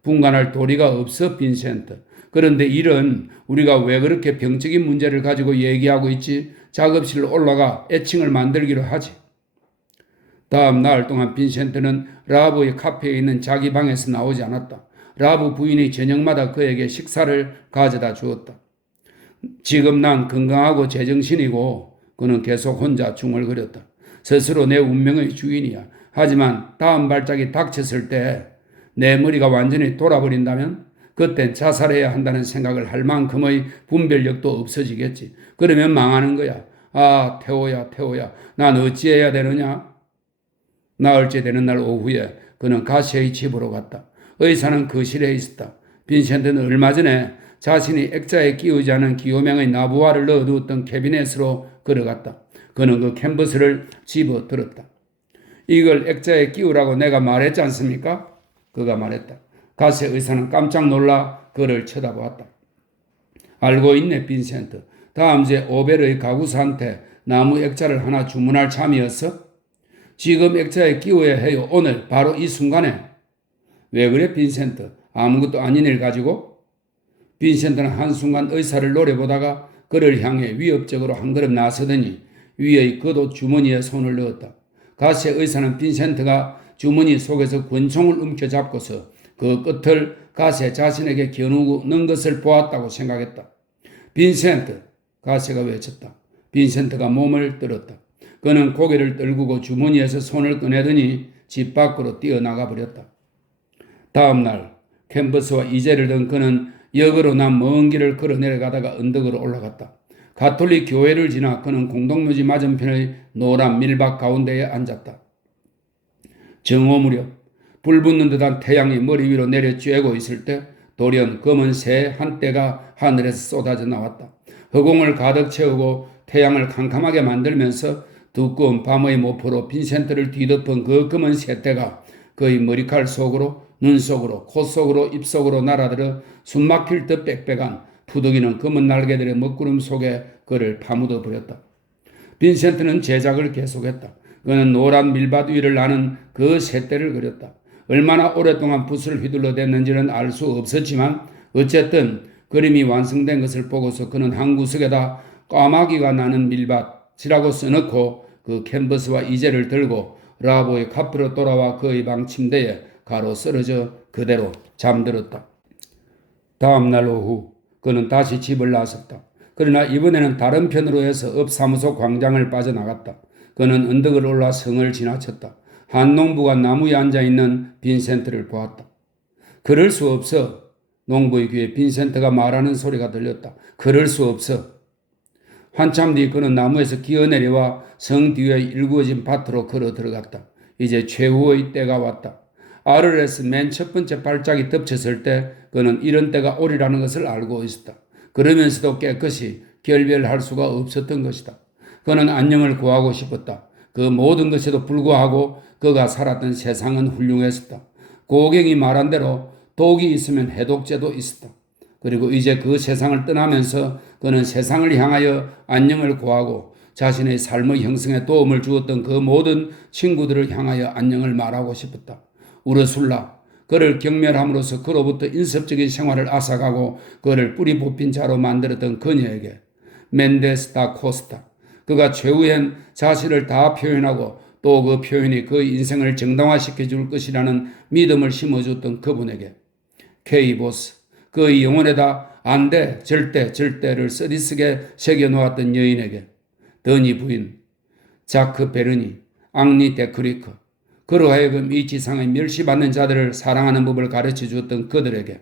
분간할 도리가 없어, 빈센트. 그런데 일은 우리가 왜 그렇게 병적인 문제를 가지고 얘기하고 있지? 작업실 올라가 애칭을 만들기로 하지. 다음 나흘 동안 빈센트는 라브의 카페에 있는 자기 방에서 나오지 않았다. 라브 부인이 저녁마다 그에게 식사를 가져다 주었다. 지금 난 건강하고 제정신이고, 그는 계속 혼자 중얼거렸다. 스스로 내 운명의 주인이야. 하지만 다음 발작이 닥쳤을 때 내 머리가 완전히 돌아버린다면 그땐 자살해야 한다는 생각을 할 만큼의 분별력도 없어지겠지. 그러면 망하는 거야. 아, 태호야, 태호야, 난 어찌해야 되느냐? 나흘째 되는 날 오후에 그는 가시의 집으로 갔다. 의사는 거실에 있었다. 빈센트는 얼마 전에 자신이 액자에 끼우지 않은 기호명의 나부화를 넣어두었던 캐비넷으로 걸어갔다. 그는 그 캔버스를 집어들었다. 이걸 액자에 끼우라고 내가 말했지 않습니까? 그가 말했다. 가세 의사는 깜짝 놀라 그를 쳐다보았다. 알고 있네, 빈센트. 다음 주에 오벨의 가구사한테 나무 액자를 하나 주문할 참이었어? 지금 액자에 끼워야 해요. 오늘 바로 이 순간에. 왜 그래, 빈센트? 아무것도 아닌 일 가지고? 빈센트는 한순간 의사를 노려보다가 그를 향해 위협적으로 한 걸음 나서더니 위의 겉옷 주머니에 손을 넣었다. 가세 의사는 빈센트가 주머니 속에서 권총을 움켜잡고서 그 끝을 가세 자신에게 겨누는 것을 보았다고 생각했다. 빈센트! 가세가 외쳤다. 빈센트가 몸을 떨었다. 그는 고개를 떨구고 주머니에서 손을 꺼내더니 집 밖으로 뛰어나가 버렸다. 다음 날 캔버스와 이제를 든 그는 역으로 난 먼 길을 걸어 내려가다가 언덕으로 올라갔다. 가톨릭 교회를 지나 그는 공동묘지 맞은편의 노란 밀밭 가운데에 앉았다. 정오 무렵 불 붙는 듯한 태양이 머리 위로 내려 쬐고 있을 때 돌연 검은 새 한 떼가 하늘에서 쏟아져 나왔다. 허공을 가득 채우고 태양을 캄캄하게 만들면서 두꺼운 밤의 모포로 빈센트를 뒤덮은 그 검은 새떼가 그의 머리칼 속으로, 눈 속으로, 코 속으로, 입 속으로 날아들어 숨막힐 듯 빽빽한 푸드기는 검은 날개들의 먹구름 속에 그를 파묻어 버렸다. 빈센트는 제작을 계속했다. 그는 노란 밀밭 위를 나는 그 새떼를 그렸다. 얼마나 오랫동안 붓을 휘둘러 댔는지는 알 수 없었지만 어쨌든 그림이 완성된 것을 보고서 그는 한 구석에다 까마귀가 나는 밀밭이라고 써놓고 그 캔버스와 이젤을 들고 라보의 카페로 돌아와 그의 방 침대에 가로 쓰러져 그대로 잠들었다. 다음 날 오후 그는 다시 집을 나섰다. 그러나 이번에는 다른 편으로 해서 읍사무소 광장을 빠져나갔다. 그는 언덕을 올라 성을 지나쳤다. 한 농부가 나무에 앉아있는 빈센트를 보았다. 그럴 수 없어. 농부의 귀에 빈센트가 말하는 소리가 들렸다. 그럴 수 없어. 한참 뒤 그는 나무에서 기어내려와 성 뒤에 일구어진 밭으로 걸어 들어갔다. 이제 최후의 때가 왔다. 아르레스 맨 첫 번째 발작이 덮쳤을 때 그는 이런 때가 오리라는 것을 알고 있었다. 그러면서도 깨끗이 결별할 수가 없었던 것이다. 그는 안녕을 구하고 싶었다. 그 모든 것에도 불구하고 그가 살았던 세상은 훌륭했었다. 고갱이 말한 대로 독이 있으면 해독제도 있었다. 그리고 이제 그 세상을 떠나면서 그는 세상을 향하여 안녕을 구하고 자신의 삶의 형성에 도움을 주었던 그 모든 친구들을 향하여 안녕을 말하고 싶었다. 우르술라, 그를 경멸함으로써 그로부터 인습적인 생활을 앗아가고 그를 뿌리 뽑힌 자로 만들었던 그녀에게, 멘데스 다 코스타, 그가 최후엔 자신을 다 표현하고 또 그 표현이 그의 인생을 정당화시켜 줄 것이라는 믿음을 심어줬던 그분에게, 케이보스, 그의 영혼에다 안 돼, 절대, 절대를 쓰디쓰게 새겨놓았던 여인에게, 더니 부인, 자크 베르니, 앙리 데크리크, 그로 하여금 이 지상에 멸시받는 자들을 사랑하는 법을 가르쳐 주었던 그들에게,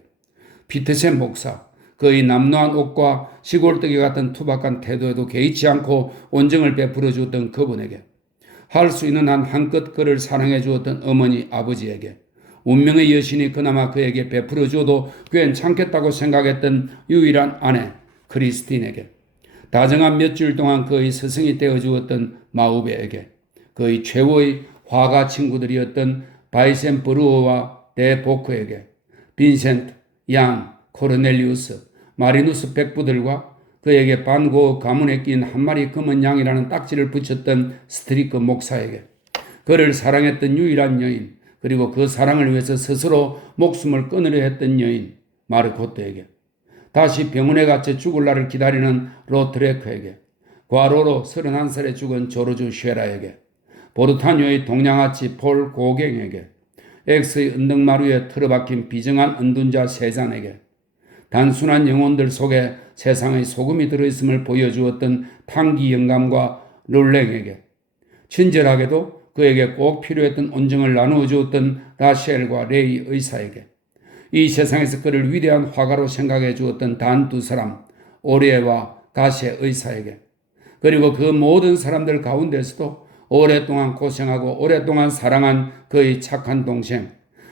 피트센 목사, 그의 남루한 옷과 시골뜨기 같은 투박한 태도에도 개의치 않고 온정을 베풀어 주었던 그분에게, 할 수 있는 한 한껏 그를 사랑해 주었던 어머니 아버지에게, 운명의 여신이 그나마 그에게 베풀어 줘도 괜찮겠다고 생각했던 유일한 아내 크리스틴에게, 다정한 몇 줄 동안 그의 스승이 되어 주었던 마우베에게, 그의 최고의 화가 친구들이었던 바이센 브루어와 데보크에게, 빈센트, 양, 코르넬리우스, 마리누스 백부들과 그에게 반고 가문에 낀 한 마리 검은 양이라는 딱지를 붙였던 스트리크 목사에게, 그를 사랑했던 유일한 여인, 그리고 그 사랑을 위해서 스스로 목숨을 끊으려 했던 여인 마르코트에게, 다시 병원에 갇혀 죽을 날을 기다리는 로트레크에게, 과로로 31살에 죽은 조르주 쉐라에게, 보르타뉴의 동양아치 폴 고갱에게, 엑스의 언덕마루에 틀어박힌 비정한 은둔자 세잔에게, 단순한 영혼들 속에 세상의 소금이 들어있음을 보여주었던 탕기 영감과 룰랭에게, 친절하게도 그에게 꼭 필요했던 온정을 나누어 주었던 라헬과 레이 의사에게, 이 세상에서 그를 위대한 화가로 생각해 주었던 단 두 사람, 오레와 가세 의사에게, 그리고 그 모든 사람들 가운데서도 오랫동안 고생하고 오랫동안 사랑한 그의 착한 동생,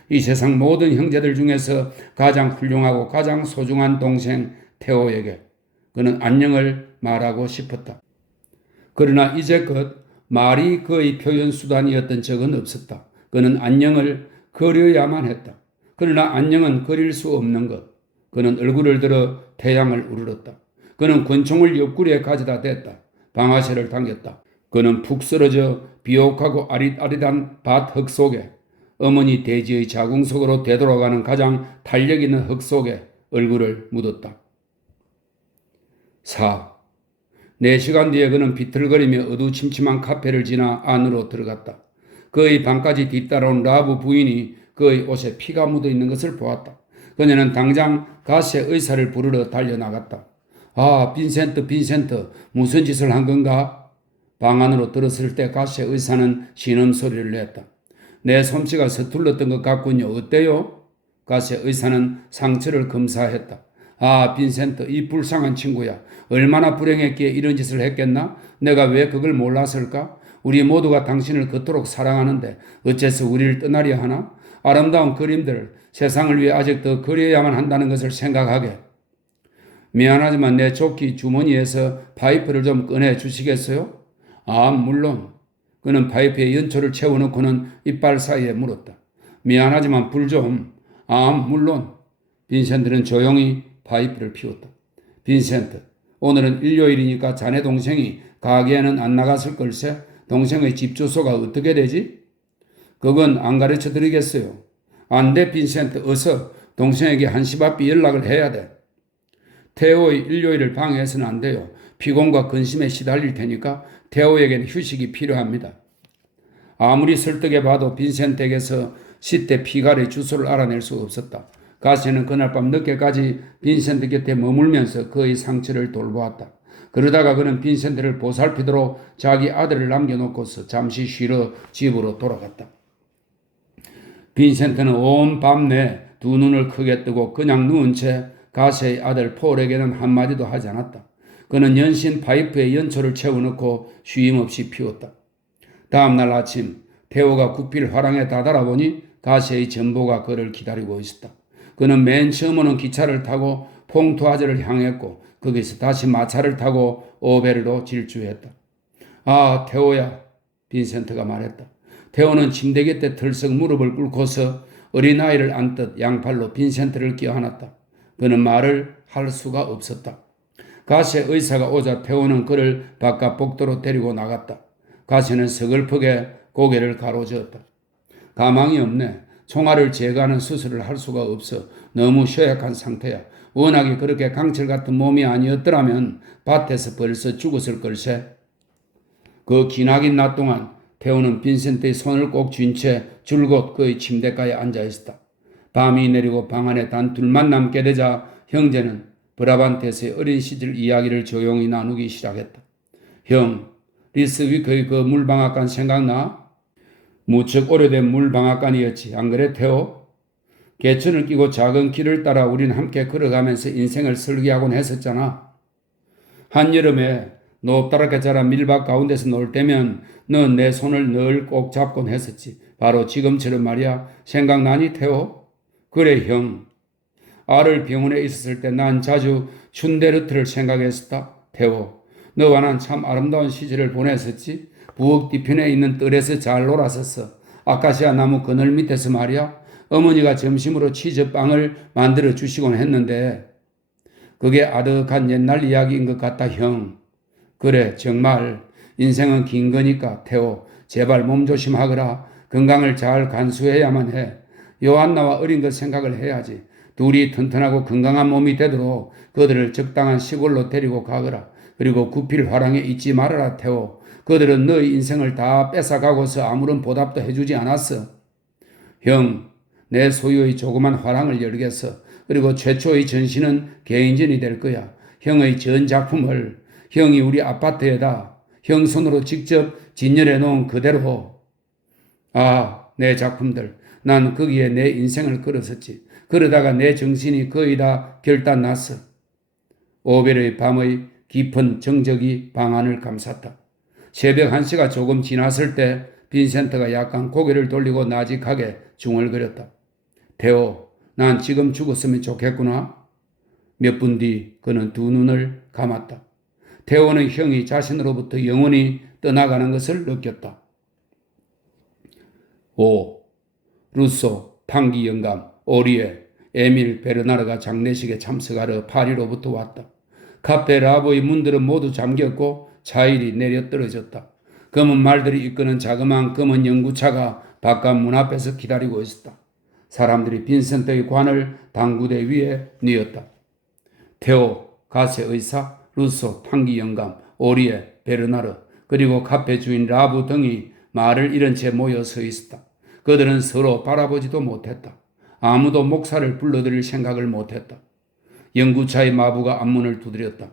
이 세상 모든 형제들 중에서 가장 훌륭하고 가장 소중한 동생 테오에게 그는 안녕을 말하고 싶었다. 그러나 이제껏 말이 그의 표현 수단이었던 적은 없었다. 그는 안녕을 그려야만 했다. 그러나 안녕은 그릴 수 없는 것. 그는 얼굴을 들어 태양을 우러렀다. 그는 권총을 옆구리에 가져다 댔다. 방아쇠를 당겼다. 그는 푹 쓰러져 비옥하고 아릿아릿한 밭 흙 속에, 어머니 돼지의 자궁 속으로 되돌아가는 가장 탄력 있는 흙 속에 얼굴을 묻었다. 4. 4시간 뒤에 그는 비틀거리며 어두침침한 카페를 지나 안으로 들어갔다. 그의 방까지 뒤따라온 라브 부인이 그의 옷에 피가 묻어 있는 것을 보았다. 그녀는 당장 가세 의사를 부르러 달려나갔다. 아, 빈센트, 무슨 짓을 한 건가? 방 안으로 들었을 때 가세 의사는 신음소리를 냈다. 내 솜씨가 서툴렀던 것 같군요. 어때요? 가세 의사는 상처를 검사했다. 아, 빈센트, 이 불쌍한 친구야. 얼마나 불행했기에 이런 짓을 했겠나? 내가 왜 그걸 몰랐을까? 우리 모두가 당신을 그토록 사랑하는데 어째서 우리를 떠나려 하나? 아름다운 그림들, 세상을 위해 아직 더 그려야만 한다는 것을 생각하게. 미안하지만 내 조끼 주머니에서 파이프를 좀 꺼내 주시겠어요? 아, 물론. 그는 파이프에 연초를 채워놓고는 이빨 사이에 물었다. 미안하지만 불 좀. 아, 물론. 빈센트는 조용히 파이프를 피웠다. 빈센트, 오늘은 일요일이니까 자네 동생이 가게에는 안 나갔을 걸세? 동생의 집 주소가 어떻게 되지? 그건 안 가르쳐 드리겠어요. 안 돼, 빈센트. 어서 동생에게 1시 앞에 연락을 해야 돼. 테오의 일요일을 방해해서는 안 돼요. 피곤과 근심에 시달릴 테니까 테오에게는 휴식이 필요합니다. 아무리 설득해봐도 빈센트에게서 시대 피갈의 주소를 알아낼 수 없었다. 가세는 그날 밤 늦게까지 빈센트 곁에 머물면서 그의 상처를 돌보았다. 그러다가 그는 빈센트를 보살피도록 자기 아들을 남겨놓고서 잠시 쉬러 집으로 돌아갔다. 빈센트는 온 밤 내 두 눈을 크게 뜨고 그냥 누운 채 가세의 아들 폴에게는 한마디도 하지 않았다. 그는 연신 파이프에 연초를 채워넣고 쉼없이 피웠다. 다음 날 아침 테오가 구필 화랑에 다다라 보니 가세의 전보가 그를 기다리고 있었다. 그는 맨 처음 오는 기차를 타고 퐁투아즈를 향했고 거기서 다시 마차를 타고 오베르로 질주했다. 아, 테오야, 빈센트가 말했다. 테오는 침대 곁에 털썩 무릎을 꿇고서 어린아이를 안듯 양팔로 빈센트를 껴안았다. 그는 말을 할 수가 없었다. 가세 의사가 오자 테오는 그를 바깥 복도로 데리고 나갔다. 가세는 서글프게 고개를 가로저었다. 가망이 없네. 총알을 제거하는 수술을 할 수가 없어. 너무 쇠약한 상태야. 워낙에 그렇게 강철 같은 몸이 아니었더라면 밭에서 벌써 죽었을 걸세. 그 기나긴 낮 동안 테오는 빈센트의 손을 꼭 쥔 채 줄곧 그의 침대가에 앉아 있었다. 밤이 내리고 방 안에 단 둘만 남게 되자 형제는 브라반테스의 어린 시절 이야기를 조용히 나누기 시작했다. 형, 리스위크의 그 물방앗간 생각나? 무척 오래된 물방앗간이었지. 안 그래, 테오? 개천을 끼고 작은 길을 따라 우린 함께 걸어가면서 인생을 설계하곤 했었잖아. 한여름에 높다랗게 자란 밀밭 가운데서 놀 때면 넌 내 손을 늘 꼭 잡곤 했었지. 바로 지금처럼 말이야. 생각나니, 테오? 그래, 형. 아를 병원에 있었을 때 난 자주 춘데르트를 생각했었다. 테오, 너와 난 참 아름다운 시절을 보냈었지. 부엌 뒤편에 있는 뜰에서 잘 놀았었어. 아카시아 나무 그늘 밑에서 말이야. 어머니가 점심으로 치즈빵을 만들어 주시곤 했는데 그게 아득한 옛날 이야기인 것 같다, 형. 그래, 정말 인생은 긴 거니까 테오, 제발 몸 조심하거라. 건강을 잘 간수해야만 해. 요한나와 어린 것 생각을 해야지. 둘이 튼튼하고 건강한 몸이 되도록 그들을 적당한 시골로 데리고 가거라. 그리고 구필 화랑에 잊지 말아라, 테오. 그들은 너의 인생을 다 뺏어가고서 아무런 보답도 해주지 않았어. 형, 내 소유의 조그만 화랑을 열겠어. 그리고 최초의 전시는 개인전이 될 거야. 형의 전 작품을 형이 우리 아파트에다 형 손으로 직접 진열해 놓은 그대로. 아, 내 작품들. 난 거기에 내 인생을 걸었었지. 그러다가 내 정신이 거의 다 결단났어. 오벨의 밤의 깊은 정적이 방 안을 감쌌다. 새벽 1시가 조금 지났을 때 빈센트가 약간 고개를 돌리고 나직하게 중얼거렸다. 테오, 난 지금 죽었으면 좋겠구나. 몇 분 뒤 그는 두 눈을 감았다. 테오는 형이 자신으로부터 영원히 떠나가는 것을 느꼈다. 5. 루소, 탕기 영감, 오리에, 에밀 베르나르가 장례식에 참석하러 파리로부터 왔다. 카페 라보의 문들은 모두 잠겼고 차일이 내려 떨어졌다. 검은 말들이 이끄는 자그마한 검은 연구차가 바깥 문 앞에서 기다리고 있었다. 사람들이 빈센트의 관을 당구대 위에 뉘었다. 테오, 가세 의사, 루소, 탕기 영감, 오리에, 베르나르, 그리고 카페 주인 라부 등이 말을 잃은 채 모여 서 있었다. 그들은 서로 바라보지도 못했다. 아무도 목사를 불러들일 생각을 못했다. 연구차의 마부가 앞문을 두드렸다.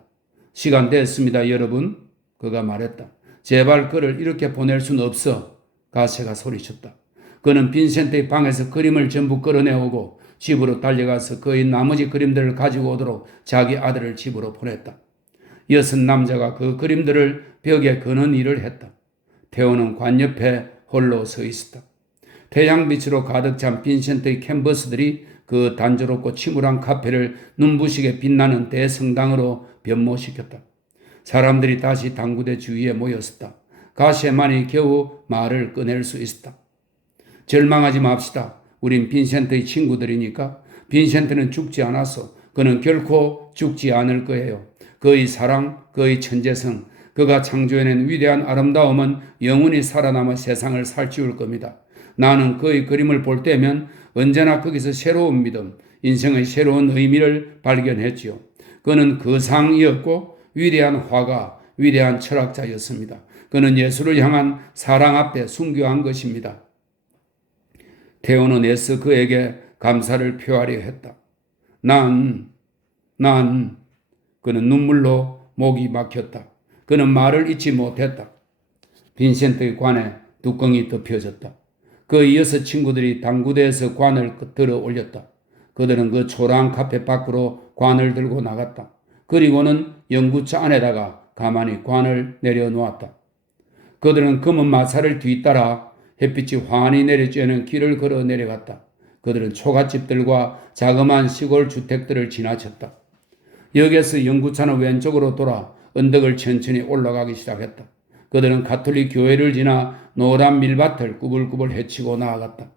시간 됐습니다, 여러분. 그가 말했다. 제발 그를 이렇게 보낼 수는 없어. 가세가 소리쳤다. 그는 빈센트의 방에서 그림을 전부 끌어내오고 집으로 달려가서 그의 나머지 그림들을 가지고 오도록 자기 아들을 집으로 보냈다. 여섯 남자가 그 그림들을 벽에 거는 일을 했다. 테오는 관 옆에 홀로 서 있었다. 태양빛으로 가득 찬 빈센트의 캔버스들이 그 단조롭고 침울한 카페를 눈부시게 빛나는 대성당으로 변모시켰다. 사람들이 다시 당구대 주위에 모였었다. 가시만이 겨우 말을 꺼낼 수 있었다. 절망하지 맙시다. 우린 빈센트의 친구들이니까. 빈센트는 죽지 않았어. 그는 결코 죽지 않을 거예요. 그의 사랑, 그의 천재성, 그가 창조해낸 위대한 아름다움은 영원히 살아남아 세상을 살찌울 겁니다. 나는 그의 그림을 볼 때면 언제나 거기서 새로운 믿음, 인생의 새로운 의미를 발견했지요. 그는 거상이었고 위대한 화가, 위대한 철학자였습니다. 그는 예수를 향한 사랑 앞에 순교한 것입니다. 테오는 애써 그에게 감사를 표하려 했다. 그는 눈물로 목이 막혔다. 그는 말을 잇지 못했다. 빈센트의 관에 뚜껑이 덮여졌다. 그 여섯 친구들이 당구대에서 관을 들어 올렸다. 그들은 그 초라한 카페 밖으로 관을 들고 나갔다. 그리고는 연구차 안에다가 가만히 관을 내려놓았다. 그들은 검은 마차를 뒤따라 햇빛이 환히 내려쬐는 길을 걸어 내려갔다. 그들은 초가집들과 자그마한 시골 주택들을 지나쳤다. 여기에서 연구차는 왼쪽으로 돌아 언덕을 천천히 올라가기 시작했다. 그들은 가톨릭 교회를 지나 노란 밀밭을 꾸불꾸불 헤치고 나아갔다.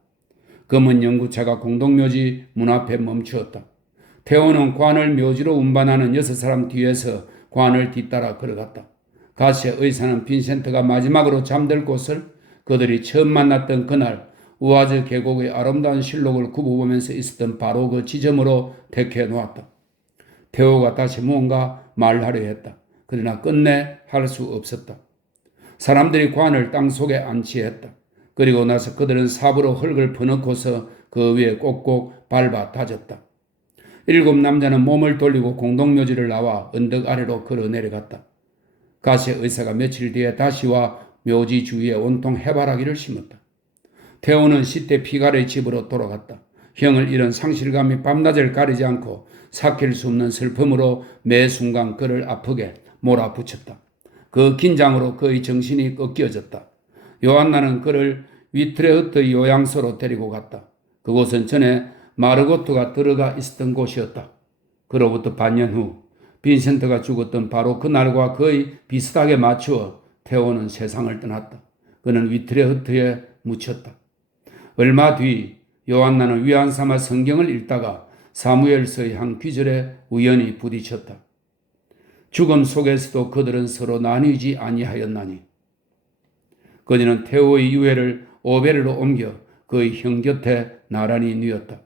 검은 연구차가 공동묘지 문 앞에 멈추었다. 테오는 관을 묘지로 운반하는 여섯 사람 뒤에서 관을 뒤따라 걸어갔다. 가시의 의사는 빈센트가 마지막으로 잠들 곳을 그들이 처음 만났던 그날 우아즈 계곡의 아름다운 실록을 굽어보면서 있었던 바로 그 지점으로 택해 놓았다. 테오가 다시 무언가 말하려 했다. 그러나 끝내 할 수 없었다. 사람들이 관을 땅속에 안치했다. 그리고 나서 그들은 삽으로 흙을 퍼넣고서 그 위에 꼭꼭 밟아 다졌다. 일곱 남자는 몸을 돌리고 공동묘지를 나와 언덕 아래로 걸어 내려갔다. 가시 의사가 며칠 뒤에 다시 와 묘지 주위에 온통 해바라기를 심었다. 테오는 시대 피갈의 집으로 돌아갔다. 형을 잃은 상실감이 밤낮을 가리지 않고 삭힐 수 없는 슬픔으로 매 순간 그를 아프게 몰아붙였다. 그 긴장으로 그의 정신이 꺾여졌다. 요한나는 그를 위트레흐트 요양소로 데리고 갔다. 그곳은 전에 마르고트가 들어가 있었던 곳이었다. 그로부터 반년 후 빈센트가 죽었던 바로 그날과 거의 비슷하게 맞추어 테오는 세상을 떠났다. 그는 위트레흐트에 묻혔다. 얼마 뒤 요한나는 위안 삼아 성경을 읽다가 사무엘서의 한 귀절에 우연히 부딪혔다. 죽음 속에서도 그들은 서로 나뉘지 아니하였나니. 그녀는 테오의 유해를 오베르로 옮겨 그의 형 곁에 나란히 뉘었다.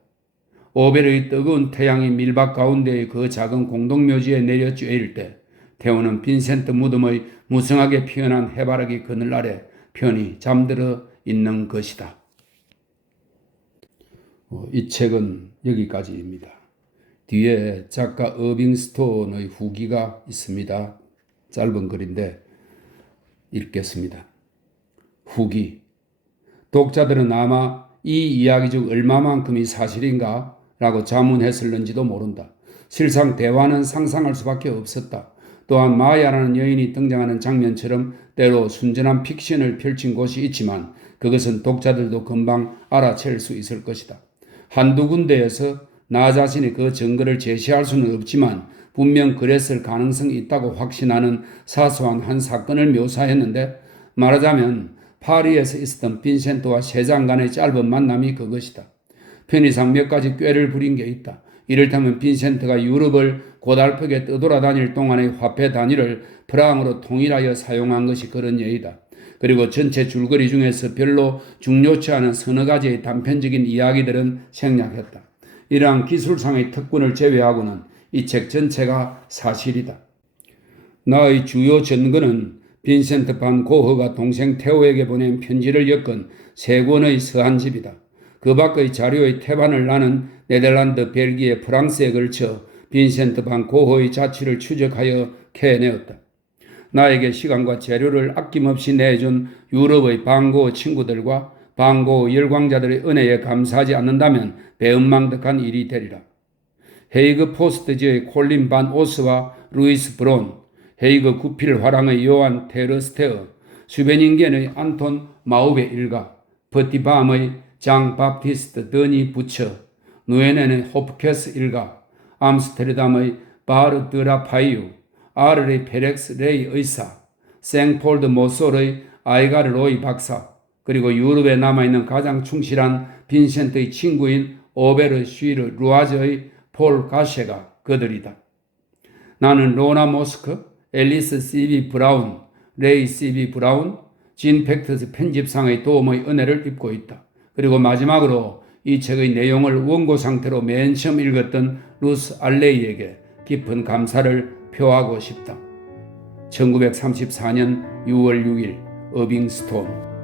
오베르의 뜨거운 태양이 밀밭 가운데의 그 작은 공동묘지에 내려 쬐일 때 테오는 빈센트 무덤의 무성하게 피어난 해바라기 그늘 아래 편히 잠들어 있는 것이다. 이 책은 여기까지입니다. 뒤에 작가 어빙 스톤의 후기가 있습니다. 짧은 글인데 읽겠습니다. 후기. 독자들은 아마 이 이야기 중 얼마만큼이 사실인가? 라고 자문했을는지도 모른다. 실상 대화는 상상할 수밖에 없었다. 또한 마야라는 여인이 등장하는 장면처럼 때로 순전한 픽션을 펼친 곳이 있지만 그것은 독자들도 금방 알아챌 수 있을 것이다. 한두 군데에서 나 자신이 그 증거를 제시할 수는 없지만 분명 그랬을 가능성이 있다고 확신하는 사소한 한 사건을 묘사했는데, 말하자면 파리에서 있었던 빈센트와 세장 간의 짧은 만남이 그것이다. 편의상 몇 가지 꾀를 부린 게 있다. 이를테면 빈센트가 유럽을 고달프게 떠돌아다닐 동안의 화폐 단위를 프랑으로 통일하여 사용한 것이 그런 예이다. 그리고 전체 줄거리 중에서 별로 중요치 않은 서너 가지의 단편적인 이야기들은 생략했다. 이러한 기술상의 특권을 제외하고는 이 책 전체가 사실이다. 나의 주요 증거는 빈센트 반 고흐가 동생 테오에게 보낸 편지를 엮은 세 권의 서한집이다. 그 밖의 자료의 태반을 나는 네덜란드, 벨기에, 프랑스에 걸쳐 빈센트 반 고흐의 자취를 추적하여 캐내었다. 나에게 시간과 재료를 아낌없이 내준 유럽의 반 고흐 친구들과 반 고흐 열광자들의 은혜에 감사하지 않는다면 배은망덕한 일이 되리라. 헤이그 포스트지의 콜린 반 오스와 루이스 브론, 헤이그 구필 화랑의 요한 테르스테어, 스베닝겐의 안톤 마우베 일가, 버티밤의 장 바프티스트 드니 부처, 누에넨의 호프케스 일가, 암스테르담의 바르 드라파이유, 아르의 페렉스 레이 의사, 생폴드 모솔의 아이가르 로이 박사, 그리고 유럽에 남아있는 가장 충실한 빈센트의 친구인 오베르 슈이르 루아즈의 폴 가셰가 그들이다. 나는 로나 모스크, 앨리스 C.B. 브라운, 레이 C.B. 브라운, 진 팩트스 편집상의 도움의 은혜를 입고 있다. 그리고 마지막으로 이 책의 내용을 원고 상태로 맨 처음 읽었던 루스 알레이에게 깊은 감사를 표하고 싶다. 1934년 6월 6일 어빙스톤.